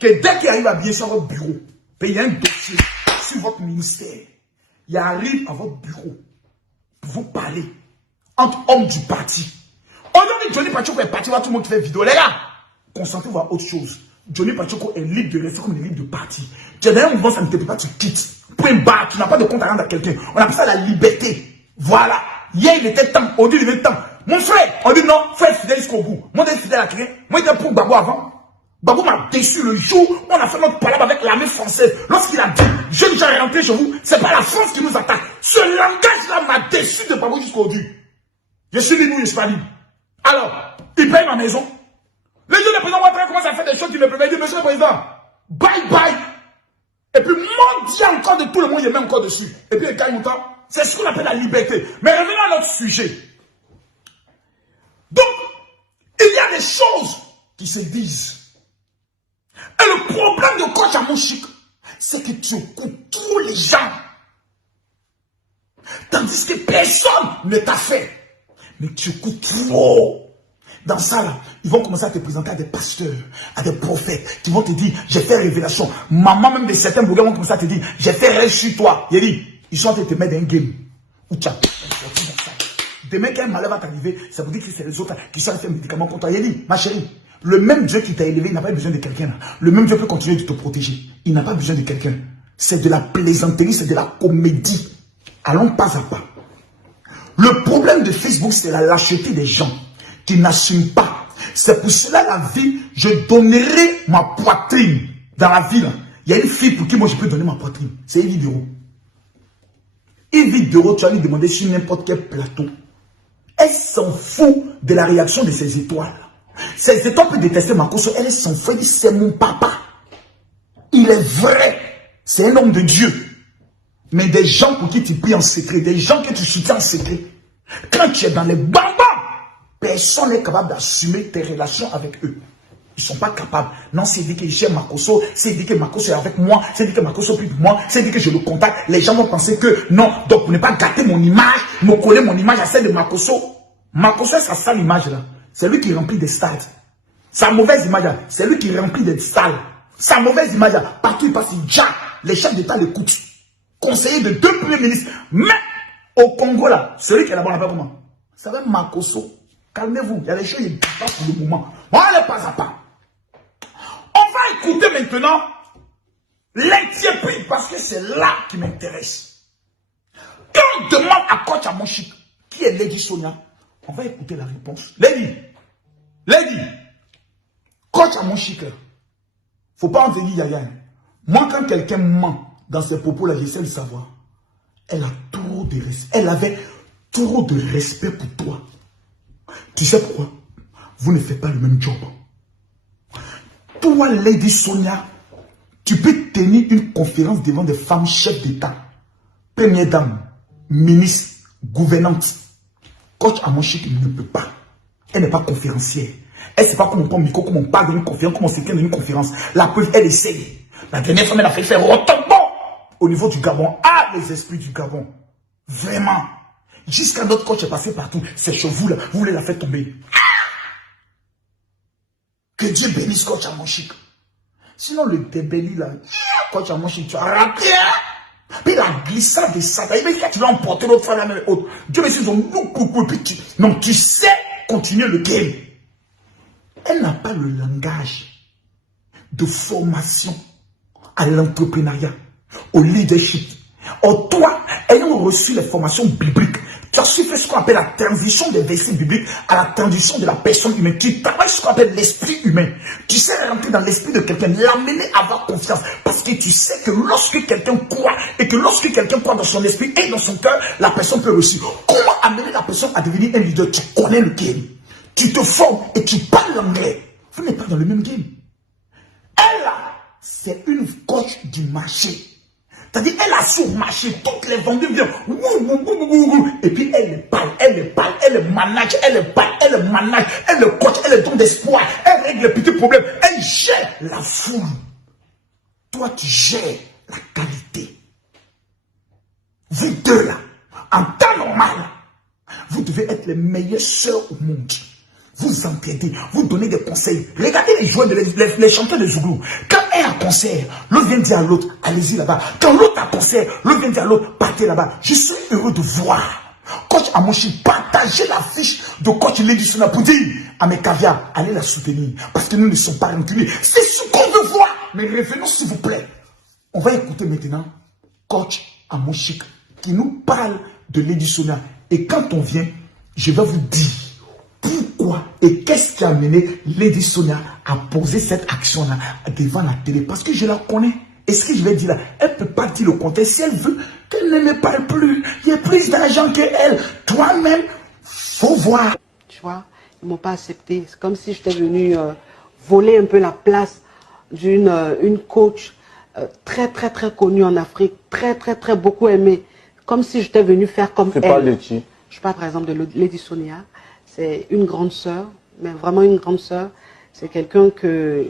que dès qu'il arrive à bien sur votre bureau, payer un dossier sur votre ministère, il arrive à votre bureau pour vous parler entre hommes du parti. Aujourd'hui, Johnny Pacheco est parti voir tout le monde qui fait vidéo. Les gars, concentrez-vous à autre chose. Johnny Pacheco est libre de rester comme il est libre de partir. Tu es dans un mouvement, ça ne te plaît pas, tu quittes. Point barre, tu n'as pas de compte à rendre à quelqu'un. On appelle ça la liberté. Voilà. Hier, il était temps. Aujourd'hui, il était temps. Mon frère, on dit non, faut être fidèle jusqu'au bout. Moi, j'étais fidèle à quelqu'un. Moi, j'étais pour Gbagbo avant. Gbagbo m'a déçu le jour où on a fait notre palabre avec l'armée française. Lorsqu'il a dit, je vais déjà rentrer chez vous, c'est pas la France qui nous attaque. Ce langage-là m'a déçu de Gbagbo jusqu'aujourd'hui. Je suis libre ou je suis pas libre. Alors, il paye ma maison. Les gens, le président Ouattara commence à faire des choses qu'il ne peut pas. Il dit, monsieur le président, bye bye. Et puis, moi, dis encore de tout le monde, il met encore dessus. Et puis, il gagne mon temps. C'est ce qu'on appelle la liberté. Mais revenons à notre sujet. Donc, il y a des choses qui se disent. Et le problème de coach Amoshik, c'est que tu écoutes tous les gens. Tandis que personne ne t'a fait. Mais tu écoutes trop. Dans ça, là, ils vont commencer à te présenter à des pasteurs, à des prophètes, qui vont te dire, j'ai fait révélation. Maman, même de certains blogueurs vont commencer à te dire, j'ai fait rêve sur toi. Il dit, ils sont en train de te mettre dans un game. Où tu as demain, quand un malheur va t'arriver, ça veut dire que c'est les autres qui sont en train de faire un médicament contre toi. Il dit, ma chérie, le même Dieu qui t'a élevé, il n'a pas besoin de quelqu'un. Le même Dieu peut continuer de te protéger. Il n'a pas besoin de quelqu'un. C'est de la plaisanterie, c'est de la comédie. Allons pas à pas. Le problème de Facebook, c'est la lâcheté des gens qui n'assument pas. C'est pour cela la vie, je donnerai ma poitrine dans la vie. Là. Il y a une fille pour qui moi je peux donner ma poitrine. C'est Yves Dero. Yves Dero, tu vas lui demander sur n'importe quel plateau. Elle s'en fout de la réaction de ses étoiles. Ses étoiles peuvent détester Makosso. Elle s'en fout. Elle dit c'est mon papa. Il est vrai. C'est un homme de Dieu. Mais des gens pour qui tu pries en secret, des gens que tu soutiens en secret. Quand tu es dans les bambins, personne n'est capable d'assumer tes relations avec eux. Ils ne sont pas capables. Non, c'est dit que j'aime Makosso, c'est dit que Makosso est avec moi, c'est dit que Makosso est plus de moi, c'est dit que je le contacte. Les gens vont penser que non, donc pour ne pas gâter mon image, me coller mon image à celle de Makosso. Makosso, c'est sa sale image là. C'est lui qui remplit des stades. Sa mauvaise image là, c'est lui qui remplit des stades. Sa mauvaise image là, partout il passe, il jack. Les chefs d'État l'écoutent. Conseiller de 2 premiers ministres. Mais au Congo là, celui qui est là-bas, on l'appelle comment? Ça va Makosso. Calmez-vous, il y a des choses qui passent pour le moment. On va aller pas à pas. On va écouter maintenant l'inquiétude parce que c'est là qui m'intéresse. Quand on demande à coach Amoshik qui est Lady Sonia, on va écouter la réponse. Lady, coach Amoshik, faut pas en venir Yaya. Moi, quand quelqu'un ment dans ses propos là, j'essaie de savoir. Elle a trop de respect. Elle avait trop de respect pour toi. Tu sais pourquoi? Vous ne faites pas le même job. Toi, Lady Sonia, tu peux tenir une conférence devant des femmes chefs d'État, première dame, ministre, gouvernante. Coach Amoshik ne peut pas. Elle n'est pas conférencière. Elle ne sait pas comment on prend le micro, comment on parle d'une conférence, comment on s'écrit dans une conférence. La preuve, elle essaye. La dernière fois, elle a fait faire retombement au niveau du Gabon. Ah, les esprits du Gabon. Vraiment. Jusqu'à notre coach est passé partout. Ces chevaux là, vous voulez la faire tomber. Que Dieu bénisse coach Amoshik. Sinon, le débelli là, coach Amoshik, tu as raté. Puis la glissade de Satan. Il veut que tu vas emporter l'autre fois la même autre. Dieu merci, ils ont beaucoup. Donc tu sais continuer le game. Elle n'a pas le langage de formation à l'entrepreneuriat, au leadership. Or, toi, ayant reçu les formations bibliques, Tu as su faire ce qu'on appelle la transition des versets bibliques à la transition de la personne humaine. Tu travailles ce qu'on appelle l'esprit humain. Tu sais rentrer dans l'esprit de quelqu'un, l'amener à avoir confiance. Parce que tu sais que lorsque quelqu'un croit, et que lorsque quelqu'un croit dans son esprit et dans son cœur, la personne peut réussir. Comment amener la personne à devenir un leader? Tu connais le game. Tu te formes et tu parles l'anglais. Vous n'êtes pas dans le même game. Elle, là, c'est une coach du marché. C'est-à-dire, elle a surmarché, toutes les vendeuses viennent, et puis elle manage, elle manage, elle coach, elle donne d'espoir, elle règle les petits problèmes, elle gère la foule. Toi, tu gères la qualité. Vous deux là, en temps normal, vous devez être les meilleures sœurs au monde. Vous enquêtez, vous donnez des conseils. Regardez les joueurs, les chanteurs de Zouglou. Quand un a concert, l'autre vient dire à l'autre, allez-y là-bas. Quand l'autre a concert, l'autre vient dire à l'autre, partez là-bas. Je suis heureux de voir. Coach Amoshi, partagez la fiche de coach Lédissona pour dire à mes caviars, allez la soutenir. Parce que nous ne sommes pas reculés. C'est ce qu'on veut voir. Mais revenons s'il vous plaît. On va écouter maintenant coach Amoshi qui nous parle de Lédissona. Et quand on vient, je vais vous dire pourquoi et qu'est-ce qui a amené Lady Sonia à poser cette action-là devant la télé. Parce que je la connais. Et ce que je vais dire là, elle ne peut pas dire le contraire. Si elle veut qu'elle ne me parle plus, il y a plus d'argent qu'elle. Toi-même, faut voir. Tu vois, ils ne m'ont pas accepté. C'est comme si j'étais venue voler un peu la place d'une coach très connue en Afrique, très beaucoup aimée. Comme si j'étais venue faire comme elle. C'est pas Letty. Je parle par exemple de Lady Sonia. C'est une grande sœur, mais vraiment une grande sœur. C'est quelqu'un que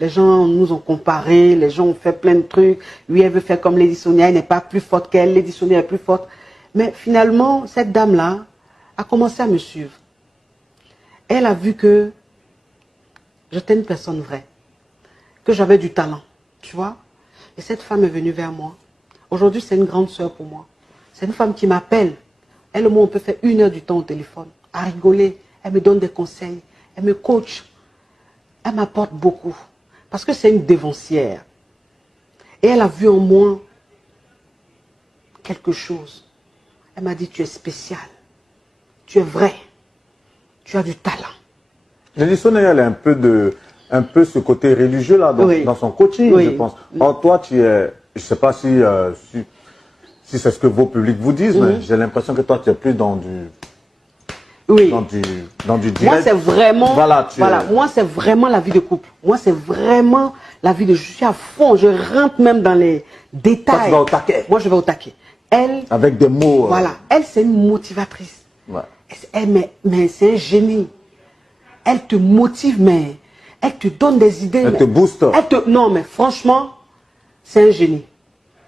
les gens nous ont comparé, les gens ont fait plein de trucs. Lui, elle veut faire comme Lady Sonia, elle n'est pas plus forte qu'elle, Lady Sonia est plus forte. Mais finalement, cette dame-là a commencé à me suivre. Elle a vu que j'étais une personne vraie, que j'avais du talent, tu vois. Et cette femme est venue vers moi. Aujourd'hui, c'est une grande sœur pour moi. C'est une femme qui m'appelle. Elle et moi, on peut faire 1 heure du temps au téléphone, à rigoler. Elle me donne des conseils, elle me coach. Elle m'apporte beaucoup. Parce que c'est une dévancière. Et elle a vu en moi quelque chose. Elle m'a dit, tu es spécial. Tu es vrai. Tu as du talent. Lady Sonia, elle a un peu ce côté religieux là dans son coaching, je pense. Or, toi, tu es, je ne sais pas si c'est ce que vos publics vous disent, mais j'ai l'impression que toi, tu es plus dans du... Dans du direct. Moi, c'est vraiment, moi, c'est vraiment la vie de couple. Moi, c'est vraiment la vie de... Je suis à fond, je rentre même dans les détails. Toi, tu vas au taquet. Moi, je vais au taquet. Elle... Avec des mots... Voilà. Elle, c'est une motivatrice. Ouais. Mais c'est un génie. Elle te motive, mais... Elle te donne des idées. Elle te booste. Non, mais franchement, c'est un génie.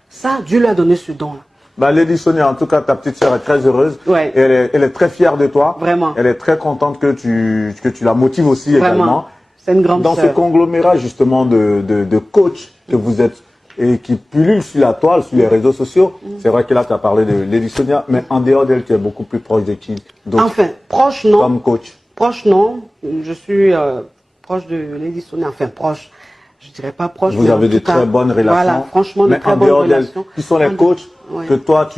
Ça, Dieu lui a donné ce don-là. Bah, Lady Sonia, en tout cas, ta petite sœur est très heureuse. Ouais. Elle est très fière de toi. Vraiment. Elle est très contente que tu la motives aussi également. C'est une grande sœur. Dans ce conglomérat, justement, de coach que vous êtes et qui pullule sur la toile, sur les réseaux sociaux. C'est vrai que là, tu as parlé de Lady Sonia, mais en dehors d'elle, tu es beaucoup plus proche de qui? Enfin, proche, non. Comme coach. Proche, non. Je suis proche de Lady Sonia. Enfin, proche. Je dirais pas proche. Vous avez de très bonnes relations. Voilà, franchement, de très bonnes relations. Qui sont les coachs que toi,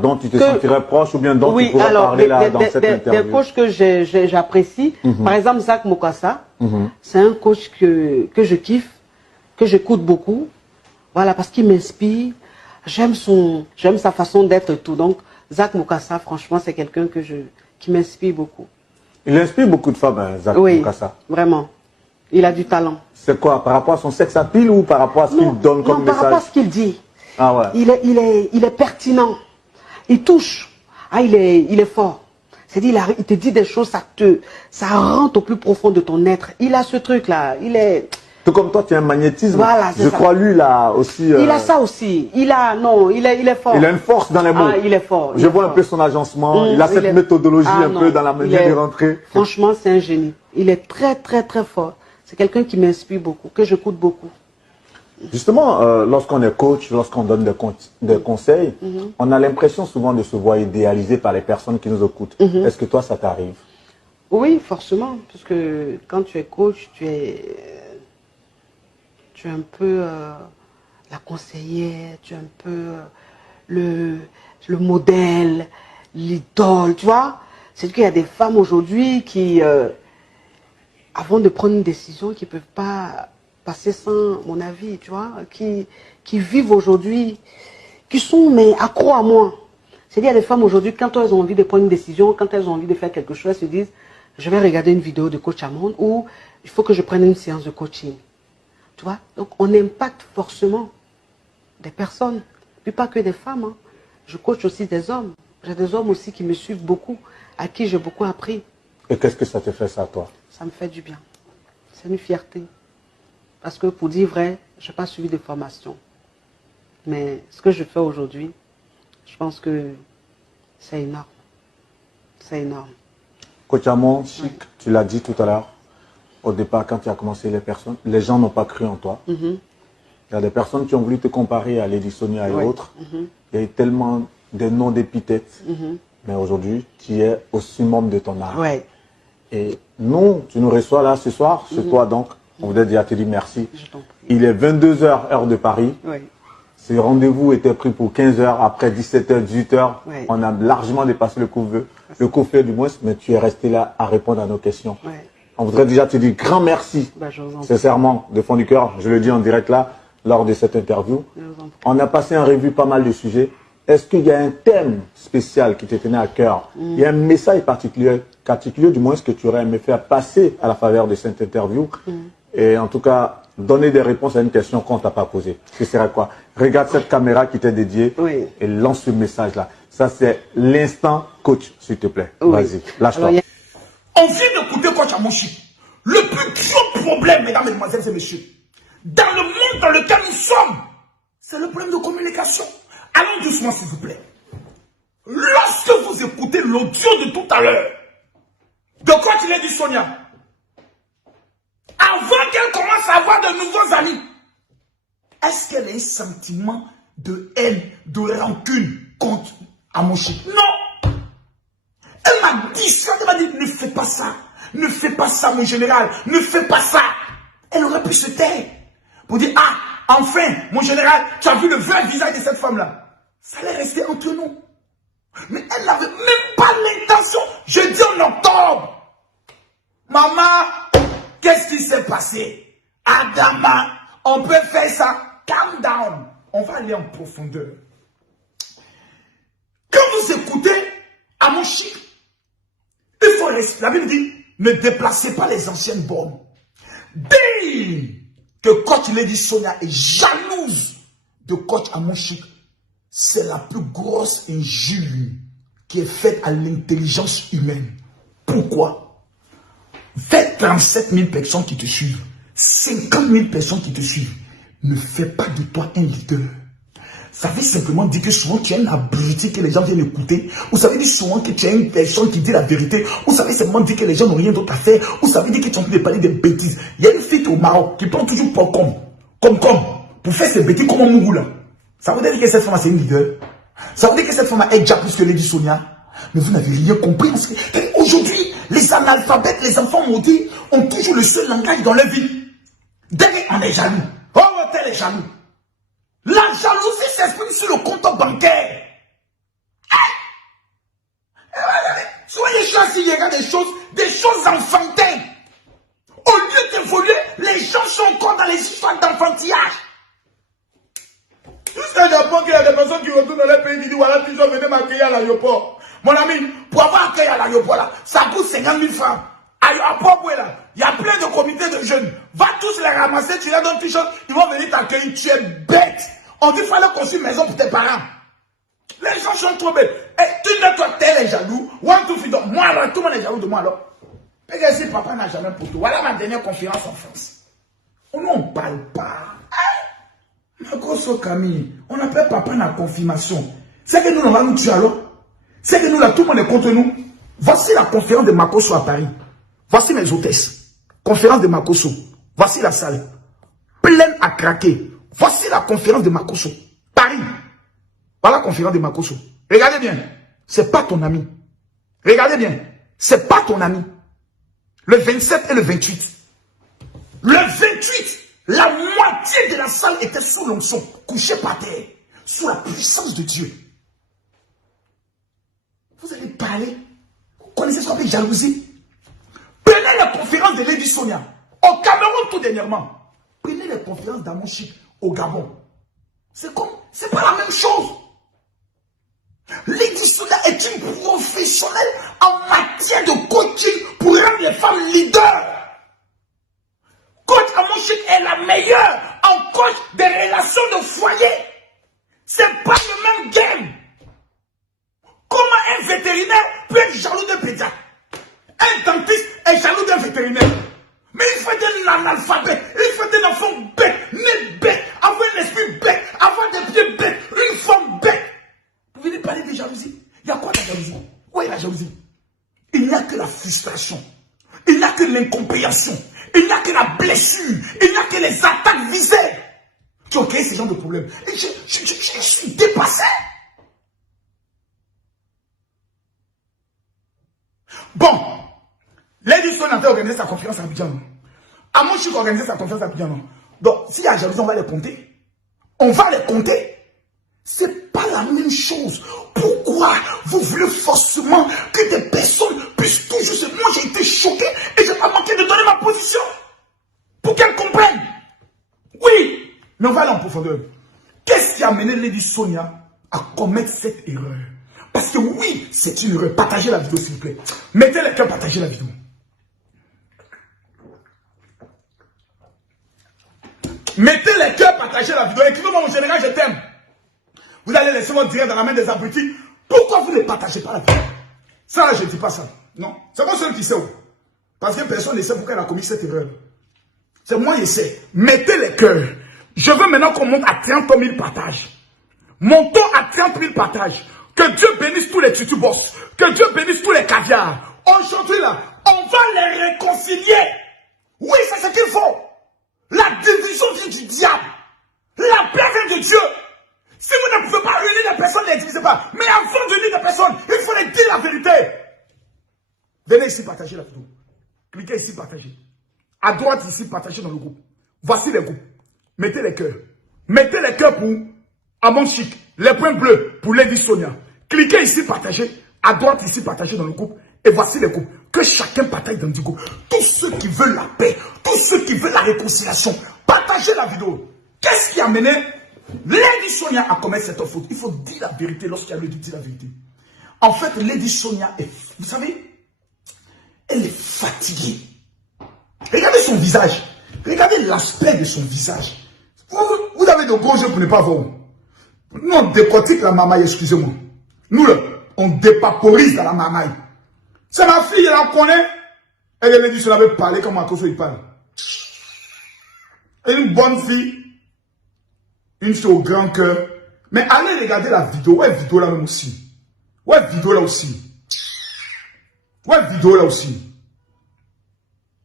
dont tu te sentirais proche ou bien dont tu pourrais parler là dans cette interview? Des coachs que j'apprécie. Par exemple, Zach Mokassa. C'est un coach que je kiffe, que j'écoute beaucoup. Voilà, parce qu'il m'inspire. J'aime sa façon d'être et tout. Donc, Zach Mokassa, franchement, c'est quelqu'un qui m'inspire beaucoup. Il inspire beaucoup de femmes, Zach Mokassa. Vraiment. Il a du talent. C'est quoi? Par rapport à son sexe appeal ou par rapport à ce qu'il donne comme message? Par rapport à ce qu'il dit. Ah ouais. Il est pertinent. Il touche. Ah, il est fort. C'est-à-dire, il te dit des choses, ça rentre au plus profond de ton être. Il a ce truc-là. Il est... Tout comme toi, tu as un magnétisme. Voilà, je crois, lui, là aussi... Il a ça aussi. Il est fort. Il a une force dans les mots. Ah, il est fort. Je vois un peu son agencement. Il a cette méthodologie un peu dans la manière de rentrer. Franchement, c'est un génie. Il est très fort. C'est quelqu'un qui m'inspire beaucoup, que j'écoute beaucoup. Justement, lorsqu'on est coach, lorsqu'on donne des conseils, on a l'impression souvent de se voir idéalisé par les personnes qui nous écoutent. Est-ce que toi, ça t'arrive? Oui, forcément. Parce que quand tu es coach, tu es un peu la conseillère, tu es un peu le modèle. l'idole, tu vois. C'est qu'il y a des femmes aujourd'hui qui, avant de prendre une décision, qui ne peuvent pas passer sans mon avis, tu vois, qui vivent aujourd'hui, qui sont mais accros à moi. C'est-à-dire, il y a des femmes aujourd'hui, quand elles ont envie de prendre une décision, quand elles ont envie de faire quelque chose, elles se disent, je vais regarder une vidéo de coach Amon ou il faut que je prenne une séance de coaching. Tu vois, donc on impacte forcément des personnes, puis pas que des femmes. Hein. Je coach aussi des hommes. J'ai des hommes aussi qui me suivent beaucoup, à qui j'ai beaucoup appris. Et qu'est-ce que ça te fait, ça, toi? Ça me fait du bien. C'est une fierté. Parce que pour dire vrai, je n'ai pas suivi de formation. Mais ce que je fais aujourd'hui, je pense que c'est énorme. C'est énorme. Coach Amon, Chic, tu l'as dit tout à l'heure, au départ, quand tu as commencé les gens n'ont pas cru en toi. Il y a des personnes qui ont voulu te comparer à Lady Sonia et autres. Il y a eu tellement de noms d'épithètes. Mais aujourd'hui, tu es au summum de ton art. Et nous, tu nous reçois là ce soir, chez toi donc. On voudrait déjà te dire merci. Il est 22h, heure de Paris. Ce rendez-vous était pris pour 15h, après 17h, 18h. On a largement dépassé le couvre-feu du moins, mais tu es resté là à répondre à nos questions. On voudrait déjà te dire grand merci, sincèrement, de fond du cœur. Je le dis en direct là, lors de cette interview. On a passé en revue pas mal de sujets. Est-ce qu'il y a un thème spécial qui te tenait à cœur? Il y a un message particulier du moins, ce que tu aurais aimé faire passer à la faveur de cette interview? Et en tout cas, donner des réponses à une question qu'on ne t'a pas posée. Ce serait quoi? Regarde cette caméra qui t'est dédiée et lance ce message-là. Ça, c'est l'instant coach, s'il te plaît. Vas-y, lâche-toi. On vient d'écouter coach Amon Chic. Le plus gros problème, mesdames, mesdemoiselles et messieurs, dans le monde dans lequel nous sommes, c'est le problème de communication. Allons doucement, s'il vous plaît. Lorsque vous écoutez l'audio de tout à l'heure, de coach Lady Sonia, avant qu'elle commence à avoir de nouveaux amis, est-ce qu'elle a un sentiment de haine, de rancune contre Amon Chic? Non. Elle m'a dit ça, elle m'a dit, ne fais pas ça. Ne fais pas ça, mon général. Ne fais pas ça. Elle aurait pu se taire. Pour dire, ah, enfin, mon général, tu as vu le vrai visage de cette femme-là. Ça allait rester entre nous. Mais elle n'avait même pas l'intention. Je dis en octobre. Maman, qu'est-ce qui s'est passé? Adama, on peut faire ça. Calm down. On va aller en profondeur. Quand vous écoutez Amon Chic, il faut rester. La Bible dit, ne déplacez pas les anciennes bornes. Dès que coach Lady Sonia est jalouse de coach Amon Chic, c'est la plus grosse injure qui est faite à l'intelligence humaine. Pourquoi? 37 000 personnes qui te suivent, 50 000 personnes qui te suivent, ne fais pas de toi un leader. Ça veut simplement dire que souvent tu es un abruti que les gens viennent écouter. Ou ça veut dire souvent que tu es une personne qui dit la vérité. Ou ça veut simplement dire que les gens n'ont rien d'autre à faire. Ou ça veut dire que tu es en train de parler des bêtises. Il y a une fille au Maroc qui prend toujours comme pour faire ses bêtises comme un mougou là. Ça veut dire que cette femme c'est une leader. Ça veut dire que cette femme est déjà plus que Lady Sonia. Mais vous n'avez rien compris. Aujourd'hui, les analphabètes, les enfants maudits ont toujours le seul langage dans leur vie. Derrière, on est jaloux. Oh, tel est jaloux. La jalousie s'exprime sur le compte bancaire. Soyez choisis, regardez des choses enfantines. Au lieu d'évoluer, les gens sont encore dans les histoires d'enfantillage. Jusqu'à Japon, qu'il y a des personnes qui retournent dans les pays qui disent voilà, tu dois venir m'accueillir à l'aéroport. Mon ami, pour avoir accueilli à l'aéroport là, ça coûte 50 000 francs. À Port-Boué là, il y a plein de comités de jeunes. Va tous les ramasser, tu leur donnes quelque chose, ils vont venir t'accueillir. Tu es bête. On dit qu'il fallait construire une maison pour tes parents. Les gens sont trop bêtes. Et tu ne toi, tel est jaloux. One, two, three, moi alors, tout le monde est jaloux de moi alors. Regarde si papa n'a jamais pour toi. Voilà ma dernière conférence en France. On n'en parle pas. Ma grosse Camille, on appelle papa dans la confirmation. C'est que nous, on va nous tuer alors. C'est que nous, là, tout le monde est contre nous. Voici la conférence de Makosso à Paris. Voici mes hôtesses. Conférence de Makosso. Voici la salle. Pleine à craquer. Voici la conférence de Makosso. Paris. Voilà la conférence de Makosso. Regardez bien. C'est pas ton ami. Regardez bien. C'est pas ton ami. Le 27 et le 28. Le 28, la moitié de la salle était sous l'onction, couchée par terre, sous la puissance de Dieu. Vous parler. Vous connaissez ce qu'on appelle jalousie? Prenez la conférence de Lady Sonia au Cameroun tout dernièrement. Prenez les conférences d'Amon Chic au Gabon. C'est pas la même chose. Lady Sonia est une professionnelle en matière de coaching pour rendre les femmes leaders. Coach Amon Chic est la meilleure en coach des relations de foyer. C'est pas le même game. Comment un vétérinaire peut être jaloux d'un pédiatre? Un dentiste est jaloux d'un vétérinaire. Mais il faut être un analphabète, il faut être un enfant bête, né bête, avoir un esprit bête, avoir des pieds bêtes, une forme bête. Vous venez parler de jalousie? Il y a quoi la jalousie? Où est la jalousie? Il n'y a que la frustration. Il n'y a que l'incompréhension. Il n'y a que la blessure. Il n'y a que les attaques visées. Tu as créé ce genre de problème. Et je suis dépassé. Bon, Lady Sonia a organisé sa conférence à Abidjan. Amon Chic a organisé sa conférence à Abidjan. Donc, s'il y a jalousie, on va les compter. On va les compter. C'est pas la même chose. Pourquoi vous voulez forcément que des personnes puissent toujours se... Moi, j'ai été choqué et je n'ai pas manqué de donner ma position. Pour qu'elles comprennent. Oui, mais on va aller en profondeur. Qu'est-ce qui a amené Lady Sonia à commettre cette erreur? Parce que oui, c'est une erreur. Partagez la vidéo, s'il vous plaît. Mettez les cœurs, partagez la vidéo. Mettez les cœurs, partagez la vidéo. Écrivez-moi, mon général, je t'aime. Vous allez laisser votre direct dans la main des abrutis. Pourquoi vous ne partagez pas la vidéo? Ça, là, je ne dis pas ça. Non. C'est pas celui qui sait où. Parce que personne ne sait pourquoi elle a commis cette erreur. C'est moi qui sais. Mettez les cœurs. Je veux maintenant qu'on monte à 30 000 partages. Montons à 30 000 partages. Que Dieu bénisse tous les tutu boss. Que Dieu bénisse tous les caviars. Aujourd'hui, là, on va les réconcilier. Oui, c'est ce qu'il faut. La division vient du diable. La paix vient de Dieu. Si vous ne pouvez pas réunir les personnes, ne les divisez pas. Mais avant de réunir les personnes, il faut les dire la vérité. Venez ici partager la vidéo. Cliquez ici, partagez. À droite, ici, partagez dans le groupe. Voici les groupes. Mettez les cœurs. Mettez les cœurs pour Amon Chic. Les points bleus pour Lady Sonia. Cliquez ici, partagez. À droite, ici, partagez dans le groupe. Et voici les groupes. Que chacun partage dans du groupe. Tous ceux qui veulent la paix. Tous ceux qui veulent la réconciliation. Partagez la vidéo. Qu'est-ce qui a mené Lady Sonia à commettre cette faute? Il faut dire la vérité lorsqu'il y a lieu de dire la vérité. En fait, Lady Sonia est, vous savez, elle est fatiguée. Regardez son visage. Regardez l'aspect de son visage. Vous avez de gros yeux pour ne pas voir. Nous, on décortique la mamaille, excusez-moi. Nous, là, on dépaporise la mamaille. C'est ma fille, elle en connaît. Elle Lady Sonia avait parlé comme un cochon, il parle. Elle est une bonne fille. Une fille au grand cœur. Mais allez regarder la vidéo. Ouais, vidéo là même aussi. Ouais, vidéo là aussi. Ouais, vidéo là aussi.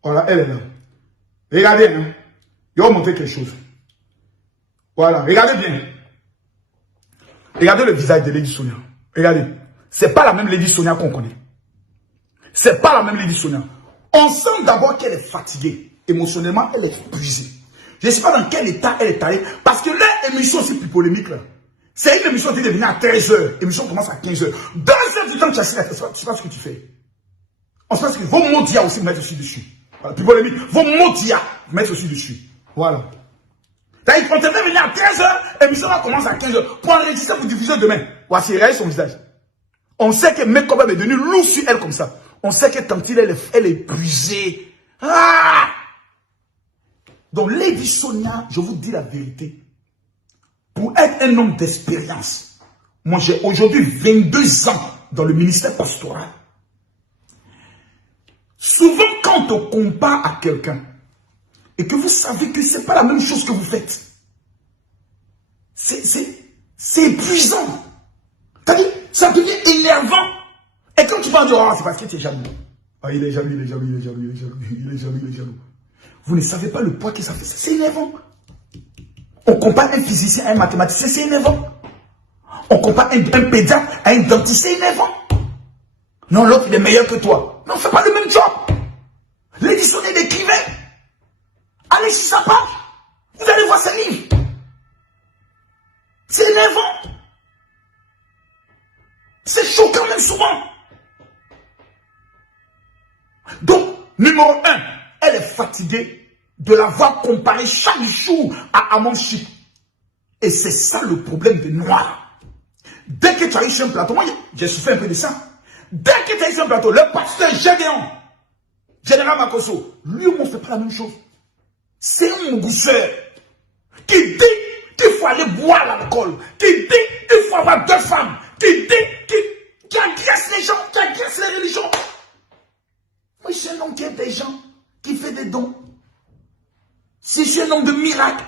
Voilà, elle est là. Regardez, hein. Je vais vous montrer quelque chose. Voilà, regardez bien. Regardez le visage de Lady Sonia. Regardez. C'est pas la même Lady Sonia qu'on connaît. C'est pas la même Lady Sonia. On sent d'abord qu'elle est fatiguée. Émotionnellement, elle est épuisée. Je ne sais pas dans quel état elle est allée. Parce que l'émission aussi plus polémique là. C'est une émission qui est venue à 13h. L'émission commence à 15h. 2 heures du temps, tu as assis là. Tu sais pas ce que tu fais. On se passe que vos mots d'IA aussi mettent aussi dessus. Voilà, plus polémique. Vos mots d'IA mettent aussi dessus. Voilà. On devait venir à 13h. L'émission là commence à 15h. Pour enregistrer pour diffuser demain. Voici, regardez son visage. On sait que mec comme elle est devenu lourd sur elle comme ça. On sait que Tantine, elle est épuisée. Ah! Donc, Lady Sonia, je vous dis la vérité. Pour être un homme d'expérience, moi j'ai aujourd'hui 22 ans dans le ministère pastoral. Souvent, quand on compare à quelqu'un et que vous savez que ce n'est pas la même chose que vous faites, c'est épuisant. C'est-à-dire, ça devient énervant. Et quand tu vas dire, oh, c'est parce que tu es jaloux. Ah, il est jaloux, il est jaloux, il est jaloux, il est jaloux, il est jaloux, il est jaloux. Vous ne savez pas le poids que ça fait. C'est énervant. On compare un physicien à un mathématicien, c'est énervant. On compare un pédiatre à un dentiste, c'est énervant. Non, l'autre, il est meilleur que toi. Non, on ne fait pas le même job. Lady Sonia d'écrivain. Allez sur sa page. Vous allez voir ses livres. C'est énervant. C'est choquant même souvent. Donc, numéro 1, elle est fatiguée de la voir comparer chaque jour à Amon Chic. Et c'est ça le problème des Noirs. Dès que tu arrives sur un plateau, moi j'ai souffert un peu de ça. Dès que tu arrives sur un plateau, le pasteur Gédéon, Général Makosso, lui on ne fait pas la même chose. C'est un gousseur qui dit qu'il faut aller boire l'alcool, qui dit qu'il faut avoir 2 femmes, qui dit qui agresse les gens, qui agresse les religions. Moi je suis un homme qui aide des gens, qui fait des dons. Si je suis un homme de miracle,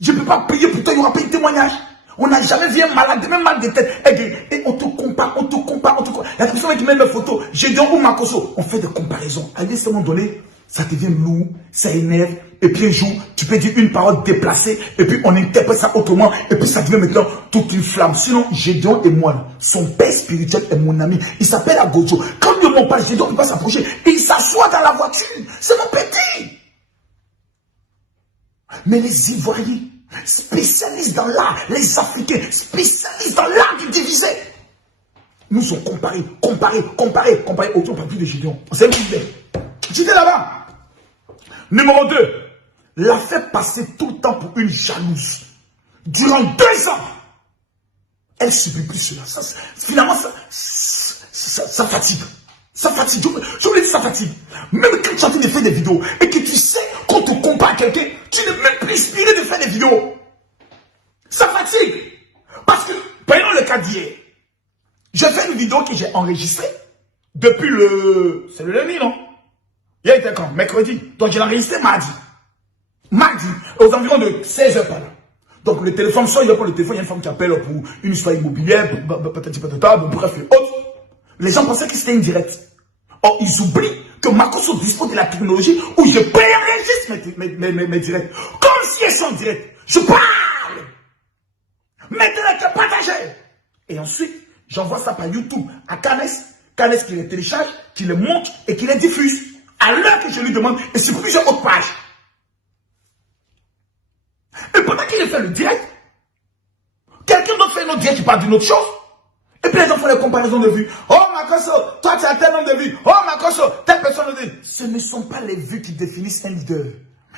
je ne peux pas payer pour toi, il n'y aura pas de témoignage. On n'a jamais vu un malade, même mal de tête. Et on te compare, on te compare, on te compare. La personne qui met mes photos, Gédéon ou Makosso, on fait des comparaisons. À un moment donné, ça devient lourd, ça énerve. Et puis un jour, tu peux dire une parole déplacée, et puis on interprète ça autrement, et puis ça devient maintenant toute une flamme. Sinon, Gédéon et moi, son père spirituel est mon ami. Il s'appelle Agojo. Quand il ne monte pas, Gédéon ne peut pas s'approcher. Et il s'assoit dans la voiture. C'est mon petit. Mais les Ivoiriens, spécialistes dans l'art, les Africains, spécialistes dans l'art du divisé, nous ont comparé. Autour pas plus de Gédéon. On s'est mis bien. J'étais là-bas. Numéro 2, l'a fait passer tout le temps pour une jalouse. Durant 2 ans, elle subit plus cela. Finalement, ça fatigue. Ça fatigue. Je vous l'ai dit, ça fatigue. Même quand tu es en train de faire des vidéos et que tu sais qu'on te compare à quelqu'un, tu n'es même plus inspiré de faire des vidéos. Ça fatigue. Parce que, prenons le cas d'hier. J'ai fait une vidéo que j'ai enregistrée depuis c'est le lundi, non? Il était quand? Mercredi. Donc, je l'ai enregistré mardi. Mardi, aux environs de 16h par là. Donc, le téléphone sonne, il y a pas le téléphone, il y a une femme qui appelle pour une histoire immobilière, bref, et autres. Les gens pensaient que c'était une directe. Or, ils oublient que Makosso dispose de la technologie où je préenregistre mes directs. Comme si elles sont directes. Je parle. Mettez-les que partager. Et ensuite, j'envoie ça par YouTube à Canes. Canes qui les télécharge, qui les monte et qui les diffuse. À l'heure que je lui demande, et sur plusieurs autres pages. Et pendant qu'il fait le direct, quelqu'un d'autre fait un autre direct qui parle d'une autre chose. Et puis les gens font les comparaisons de vues. Oh Makosso, toi tu as tel nombre de vues. Oh Makosso, telle personne de vues. Ce ne sont pas les vues qui définissent un leader.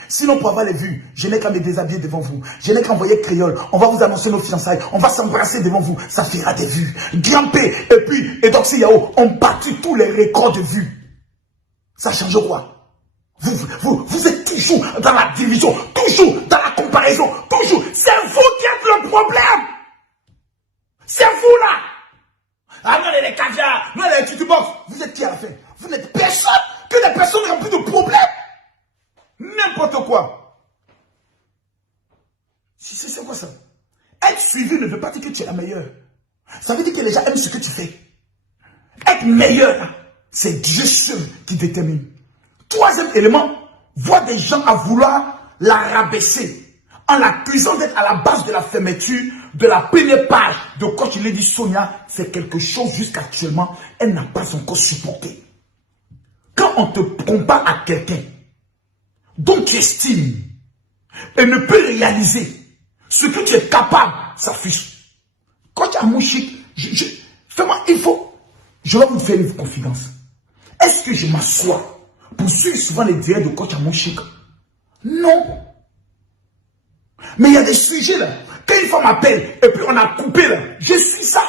Sinon pour avoir les vues, je n'ai qu'à me déshabiller devant vous. Je n'ai qu'à envoyer créole. On va vous annoncer nos fiançailles. On va s'embrasser devant vous. Ça fera des vues. Grimpé et puis Edoxy Yao ont battu tous les records de vues. Ça change quoi? Vous êtes toujours dans la division, toujours dans la comparaison, toujours. C'est vous qui êtes le problème. C'est vous là. Ah non, les caviars, non, les titubox. Vous êtes qui à la fin? Vous n'êtes personne que des personnes remplies de problèmes. N'importe quoi. C'est quoi ça? Être suivi ne veut pas dire que tu es la meilleure. Ça veut dire que les gens aiment ce que tu fais. Être meilleur, c'est Dieu seul qui détermine. 3e élément, voir des gens à vouloir la rabaisser en l'accusant d'être à la base de la fermeture de la première page de Coach Lady Sonia, c'est quelque chose jusqu'actuellement, elle n'a pas encore supporté. Quand on te compare à quelqu'un dont tu estimes et ne peut réaliser ce que tu es capable, ça fiche. Coach Amouchik, fais-moi, je vais vous faire une confidence. Est-ce que je m'assois pour suivre souvent les directs de Coach Amouchik? Non. Mais il y a des sujets là. Quand une femme m'appelle et puis on a coupé là, je suis ça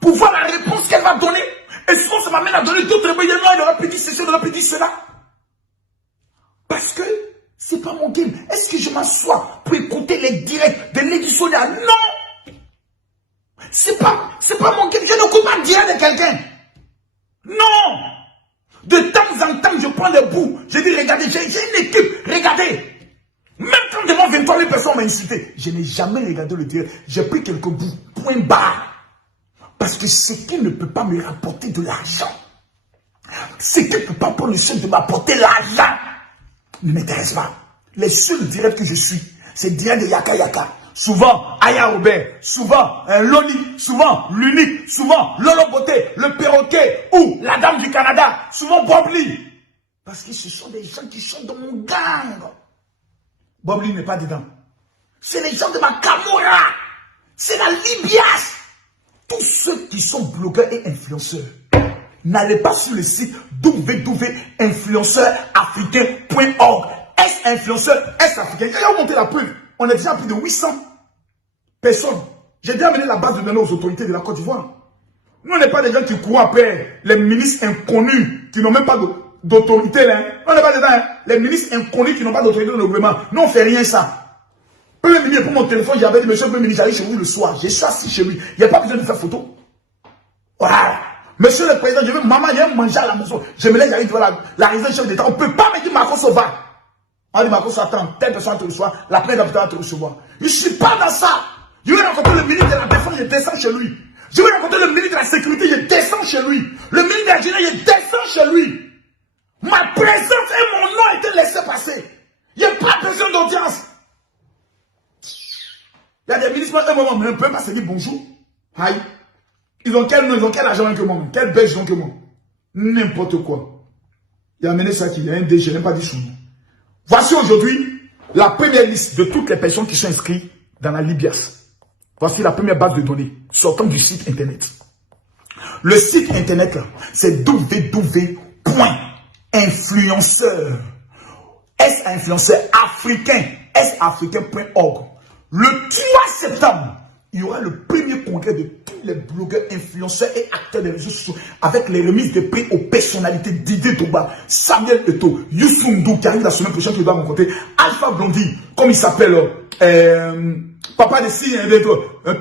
pour voir la réponse qu'elle va donner. Et souvent ça m'amène à donner d'autres éléments. Il aurait pu dire ceci, il aurait pu dire cela. Parce que c'est pas mon game. Est-ce que je m'assois pour écouter les directs de Lady Sonia? Non. C'est pas mon game. Je n'écoute pas le direct de quelqu'un. Non. De temps en temps, je prends des bouts. Je dis, regardez, j'ai une équipe. Regardez. Même quand devant 23 000 personnes m'ont insulté, je n'ai jamais regardé le direct. J'ai pris quelques bouts. Point barre. Parce que ce qui ne peut pas me rapporter de l'argent, ce qui ne peut pas prendre le soin de m'apporter l'argent, ne m'intéresse pas. Les seuls directs que je suis, c'est le direct de Yaka Yaka. Souvent, Aya Robert. Souvent, Loli. Souvent, l'unique. Souvent, Lolo Beauté. Le perroquet. Ou la dame du Canada. Souvent, Bob Lee. Parce que ce sont des gens qui sont dans mon gang. Bob Lee n'est pas dedans. C'est les gens de ma Camorra. C'est la Libias. Tous ceux qui sont blogueurs et influenceurs n'allez pas sur le site www.influenceurafricain.org. Est influenceur, est africain. Il a monté la pub. On est déjà plus de 800 personnes. J'ai déjà amené la base de données aux autorités de la Côte d'Ivoire. Nous, on n'est pas des gens qui courent après les ministres inconnus qui n'ont même pas d'autorité. Hein. On n'est pas dedans. Hein. Les ministres inconnus qui n'ont pas d'autorité dans le gouvernement. Nous, on ne fait rien ça. Premier ministre, pour mon téléphone, j'avais dit, monsieur le premier ministre, j'arrive chez vous le soir. J'ai suis assis chez lui. Il n'y a pas besoin de faire photo. Voilà. Monsieur le président, je veux, maman, il y a un manger à la maison. Je me lève, j'arrive devant la résidence chef d'État. On ne peut pas me dire, Marco Sova. On dit, Marco, attends, telle personne te reçoit, la plainte d'habitat va te recevoir. Je ne suis pas dans ça. Je vais rencontrer le ministre de la Défense, je descends chez lui. Je vais rencontrer le ministre de la Sécurité, je descends chez lui. Le ministre de la Jeunesse, je descends chez lui. Ma présence et mon nom étaient laissés passer. Il n'y a pas besoin d'audience. Il y a des ministres, un moment, mais on ne peut pas se dire bonjour. Aïe. Ils ont quel nom, ils ont quel argent que moi, quel belge ils ont que moi. N'importe quoi. Il a amené ça qui y a un DG, je n'ai pas dit son nom. Voici aujourd'hui la première liste de toutes les personnes qui sont inscrites dans la Libias. Voici la première base de données sortant du site internet. Le site internet là, c'est www.influenceur. Influenceur africain. Africain.org. Le 3 septembre, il y aura le premier congrès de tous les blogueurs, influenceurs et acteurs des réseaux sociaux avec les remises de prix aux personnalités Didier Toba, Samuel Eto'o, Youssou N'Dour qui arrive la semaine prochaine, qui doit rencontrer Alpha Blondy, comme il s'appelle, Papa de Signes,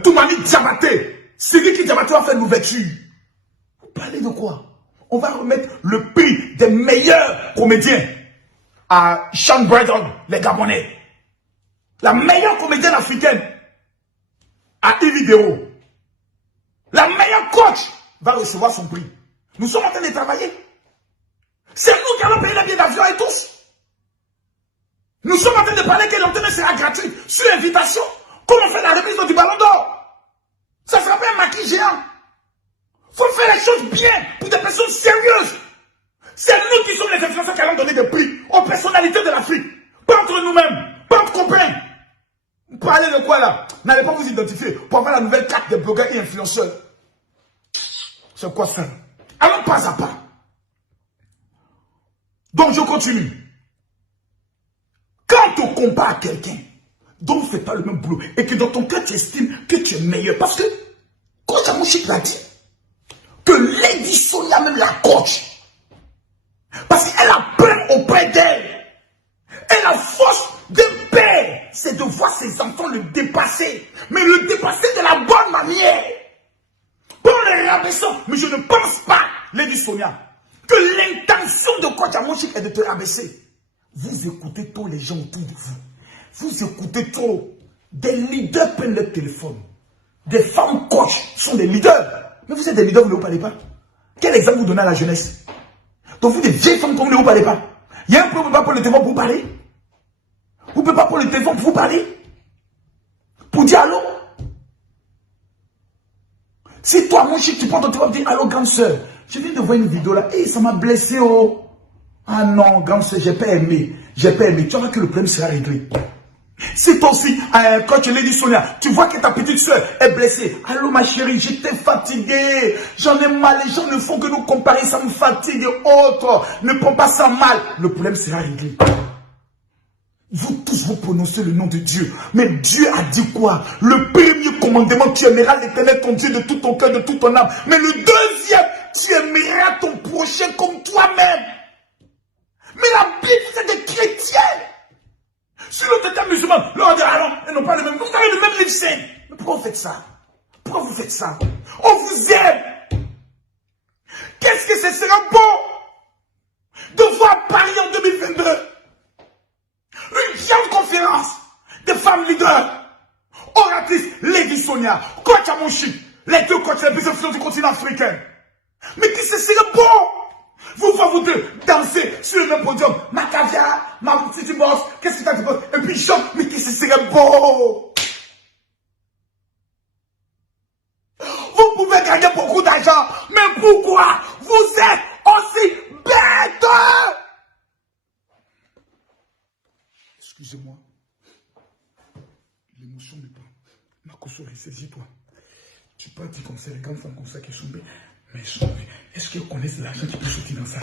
Toumani Diabaté. Siriki Diabaté va faire l'ouverture. Vous parlez de quoi? On va remettre le prix des meilleurs comédiens à Sean Bradon, les Gabonais. La meilleure comédienne africaine à Ividéo. La meilleure coach va recevoir son prix. Nous sommes en train de travailler. C'est nous qui allons payer les billets d'avion et tous. Nous sommes en train de parler que l'antenne sera gratuite sur invitation. Comme on fait la remise du ballon d'or. Ça ne sera pas un maquis géant. Il faut faire les choses bien pour des personnes sérieuses. C'est nous qui sommes les influenceurs qui allons donner des prix aux personnalités de l'Afrique. Pas entre nous-mêmes, pas entre copains. Vous parlez de quoi là? N'allez pas vous identifier pour avoir la nouvelle carte des blogueurs et influenceurs. C'est quoi ça? Allons pas à pas. Donc je continue. Quand on compare à quelqu'un dont ne fait pas le même boulot et que dans ton cas tu estimes que tu es meilleur, parce que Coach Amouchik l'a dit, que Lady Sonia même la coach, parce qu'elle a peur auprès d'elle. Et la force d'un père, c'est de voir ses enfants le dépasser. Mais le dépasser de la bonne manière. Pas en les rabaissant. Mais je ne pense pas, Lady Sonia, que l'intention de Coach Amouchik est de te rabaisser. Vous écoutez trop les gens autour de vous. Vous écoutez trop. Des leaders prennent leur téléphone. Des femmes coach sont des leaders. Mais vous êtes des leaders, vous ne vous parlez pas. Quel exemple vous donnez à la jeunesse? Donc vous, des vieilles femmes, comme vous ne vous parlez pas. Il y a un peu, vous ne pouvez pas prendre le téléphone pour vous parler. Vous ne pouvez pas prendre le téléphone pour vous parler. Pour dire allô. Si toi, mon chic, tu prends ton téléphone pour dire allô, grande soeur. Je viens de voir une vidéo là. Et ça m'a blessé, oh. Ah non, grande soeur, j'ai pas aimé. J'ai pas aimé. Tu vois que le problème sera réglé. Si toi aussi, quand tu l'as dit Sonia, tu vois que ta petite soeur est blessée. Allô ma chérie, j'étais fatigué. J'en ai mal. Les gens ne font que nous comparer. Ça me fatigue. Autre. Ne prends pas ça mal. Le problème sera réglé. Vous tous, vous prononcez le nom de Dieu. Mais Dieu a dit quoi? Le premier commandement, tu aimeras l'Éternel ton Dieu de tout ton cœur, de toute ton âme. Mais le deuxième, tu aimeras ton prochain comme toi-même. Mais la Bible, c'est des chrétiens. Sur l'autre état musulman, là on dit, ah non, ils n'ont pas le même. Vous avez le même livre saint. Mais pourquoi vous faites ça? Pourquoi vous faites ça? On vous aime. Qu'est-ce que ce sera beau de voir Paris en 2022? Une grande conférence de femmes leaders, oratrices, Lady Sonia, Coach Amouchik, les deux coachs les plus influents du continent africain. Mais qu'est-ce que ce serait beau? Vous deux danser sur le même podium. Ma caviar, ma petite boss, qu'est-ce que t'as dit? Et puis chante, mais qu'est-ce que ce serait beau? Vous pouvez gagner beaucoup d'argent, mais pourquoi vous êtes aussi bête? Excusez-moi. L'émotion me prend. Ma cousine, ressaisis-toi. Tu peux pas dire comme ça, les grandes femmes comme ça qui sont belles, mais elles sont belles. Est-ce qu'ils connaissent l'argent qui peut sortir dans ça?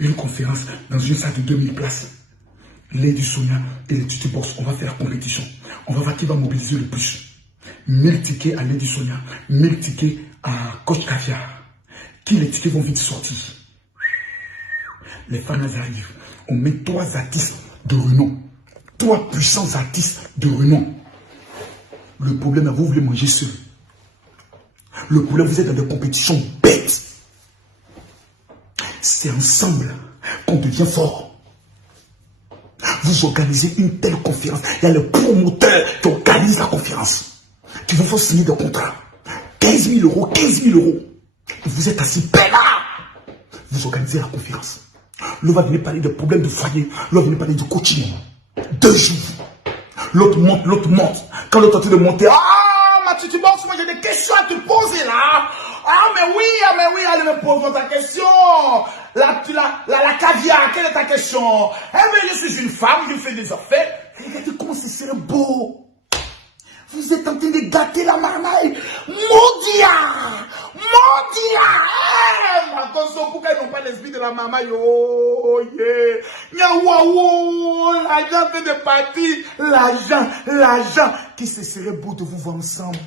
Une conférence dans une salle de 2000 places. Lady Sonia et les Tutu Box, on va faire compétition. On va voir qui va mobiliser le plus. 1000 tickets à Lady Sonia, 1000 tickets à Coach Caviar. Qui les tickets vont vite sortir? Les fans arrivent. On met 3 artistes de renom. 3 puissants artistes de renom. Le problème, vous voulez manger seul. Le problème, vous êtes dans des compétitions bêtes. C'est ensemble qu'on devient fort. Vous organisez une telle conférence. Il y a le promoteur qui organise la conférence. Qui vous font signer des contrats. 15 000 euros, 15 000 euros. Et vous êtes assis peinard. Vous organisez la conférence. L'autre va venir parler des problèmes de foyer. L'autre va venir parler du coaching. 2 jours. L'autre monte, l'autre monte. Quand l'autre est en train de monter, ma Tutu Box, moi j'ai des questions à te poser là. Mais oui, allez me poser ta question. La caviar, quelle est ta question? Mais je suis une femme, je fais des affaires. Regardez comment ce serait beau. Vous êtes en train de gâter la marmaille. Mondia! Pourquoi ils n'ont pas l'esprit de la marmaille? Oh, yeah. L'argent fait de partir. L'argent. Que ce serait beau de vous voir ensemble.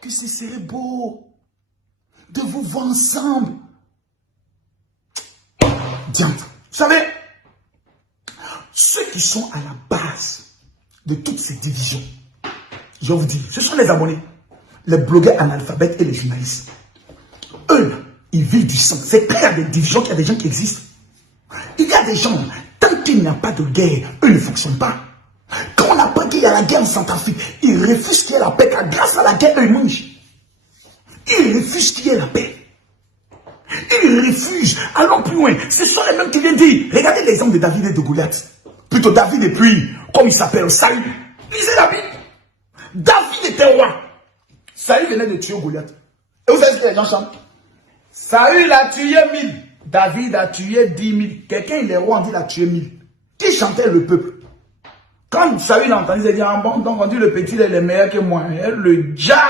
Que ce serait beau de vous voir ensemble. Diable. Vous savez, ceux qui sont à la base de toutes ces divisions, je vous dis, ce sont les abonnés, les blogueurs analphabètes et les journalistes. Eux, ils vivent du sang. C'est clair des divisions qu'il y a des gens qui existent. Il y a des gens, tant qu'il n'y a pas de guerre, eux ne fonctionnent pas. Quand on n'a pas qu'il y a la guerre en Centrafrique, ils refusent qu'il y ait la paix, car grâce à la guerre, eux, ils mangent. Ils refusent qu'il y ait la paix. Ils refusent. Allons plus loin. Ce sont les mêmes qui viennent dire. Regardez l'exemple de David et de Goliath. Plutôt David et puis, comme il s'appelle, Saül. Lisez la Bible. David était roi. Saül venait de tuer Goliath. Et vous savez ce que les gens chantent? Saül a tué 1000. David a tué 10 000. Quelqu'un, il est roi, on dit qu'il a tué 1000. Qui chantait le peuple? Quand Saül a entendu, il a dit, bon, donc on dit le petit, il est meilleur que moi. Le diable.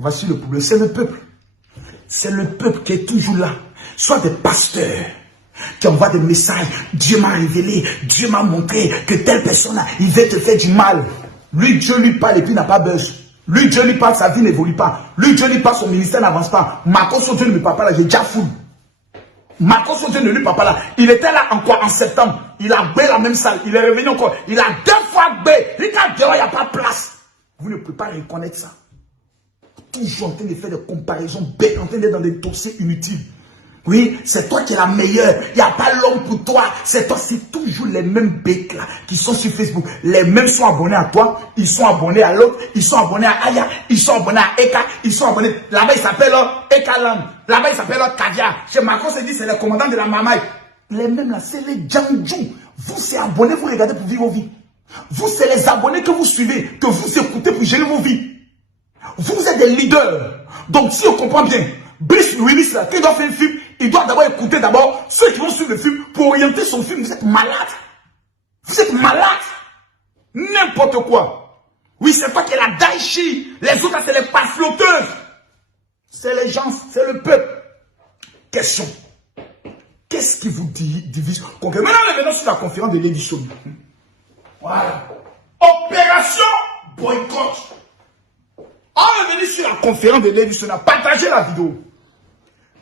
Voici le problème, c'est le peuple. C'est le peuple qui est toujours là. Soit des pasteurs qui envoient des messages. Dieu m'a révélé, Dieu m'a montré que telle personne, il veut te faire du mal. Lui, Dieu lui parle et puis il n'a pas buzz. Lui, Dieu lui parle, sa vie n'évolue pas. Lui, Dieu lui parle, son ministère n'avance pas. Marcos, Dieu ne lui parle pas là, j'ai déjà fou. Marcos, Dieu ne lui parle pas là. Il était là encore en septembre. Il a bé la même salle. Il est revenu encore. Il a 2 fois bé. Il dit qu'il n'y a pas de place. Vous ne pouvez pas reconnaître ça. Toujours en train de faire des comparaisons bêtes, en train d'être dans des dossiers inutiles. Oui, c'est toi qui es la meilleure. Il n'y a pas l'homme pour toi. C'est toi, c'est toujours les mêmes bêtes là qui sont sur Facebook. Les mêmes sont abonnés à toi, ils sont abonnés à l'autre, ils sont abonnés à Aya, ils sont abonnés à Eka, ils sont abonnés. Là-bas, il s'appelle Eka Land. Là-bas, il s'appelle Kadia. Chez Marcos, c'est dit, c'est les commandants de la Mamaï. Les mêmes là, c'est les Djandjou. Vous, c'est abonnés, vous regardez pour vivre vos vies. Vous, c'est les abonnés que vous suivez, que vous écoutez pour gérer vos vies. Vous êtes des leaders. Donc, si on comprend bien, Bruce Willis, là, qui doit faire un film, il doit d'abord écouter d'abord ceux qui vont suivre le film pour orienter son film. Vous êtes malade. Vous êtes malade. N'importe quoi. Oui, c'est toi qui es la Daichi. Les autres, c'est les pafloteuses. C'est les gens, c'est le peuple. Question. Qu'est-ce qui vous divise? Maintenant, revenons sur la conférence de Lady Sonia. Voilà. Opération boycott. On est venu sur la conférence de Lady Sonia. Partagez la vidéo.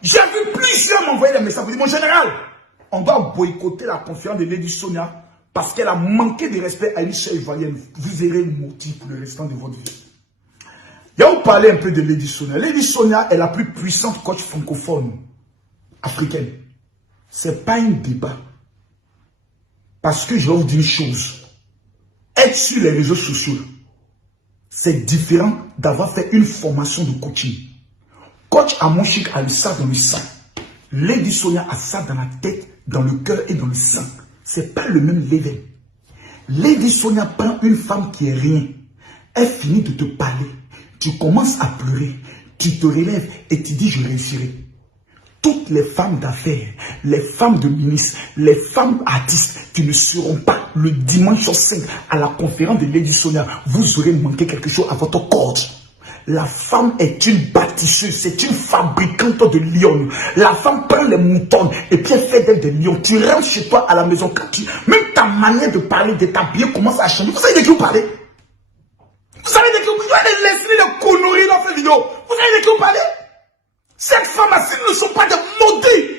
J'ai vu plusieurs m'envoyer des messages pour dire, mon général, on doit boycotter la conférence de Lady Sonia parce qu'elle a manqué de respect à une chère ivoirienne. Vous aurez le motif pour le restant de votre vie. Il y a vous parler un peu de Lady Sonia. Lady Sonia est la plus puissante coach francophone africaine. Ce n'est pas un débat. Parce que je vais vous dire une chose. Être sur les réseaux sociaux, c'est différent d'avoir fait une formation de coaching. Coach Amonchik a ça dans le sang. Lady Sonia a ça dans la tête, dans le cœur et dans le sang. C'est pas le même level. Lady Sonia prend une femme qui est rien. Elle finit de te parler. Tu commences à pleurer. Tu te relèves et tu dis je réussirai. Toutes les femmes d'affaires, les femmes de ministres, les femmes artistes qui ne seront pas le dimanche 5 à la conférence de Lady Sonia, vous aurez manqué quelque chose à votre corde. La femme est une bâtisseuse, c'est une fabricante de lions. La femme prend les moutons et puis elle fait d'elle des lions. Tu rentres chez toi à la maison, même ta manière de parler, de t'habiller commence à changer. Vous savez de qui vous parlez? Vous savez de qui vous allez laisser les conneries dans cette vidéo. Vous savez de qui vous parlez? Cette femme-là, s'ils ne sont pas des maudits,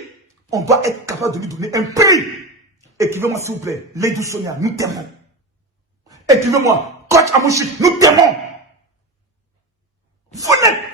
on doit être capable de lui donner un prix. Écrivez-moi s'il vous plaît, Lady Sonia, nous t'aimons. Écrivez-moi, Coach Amouchique, nous t'aimons. Vous n'êtes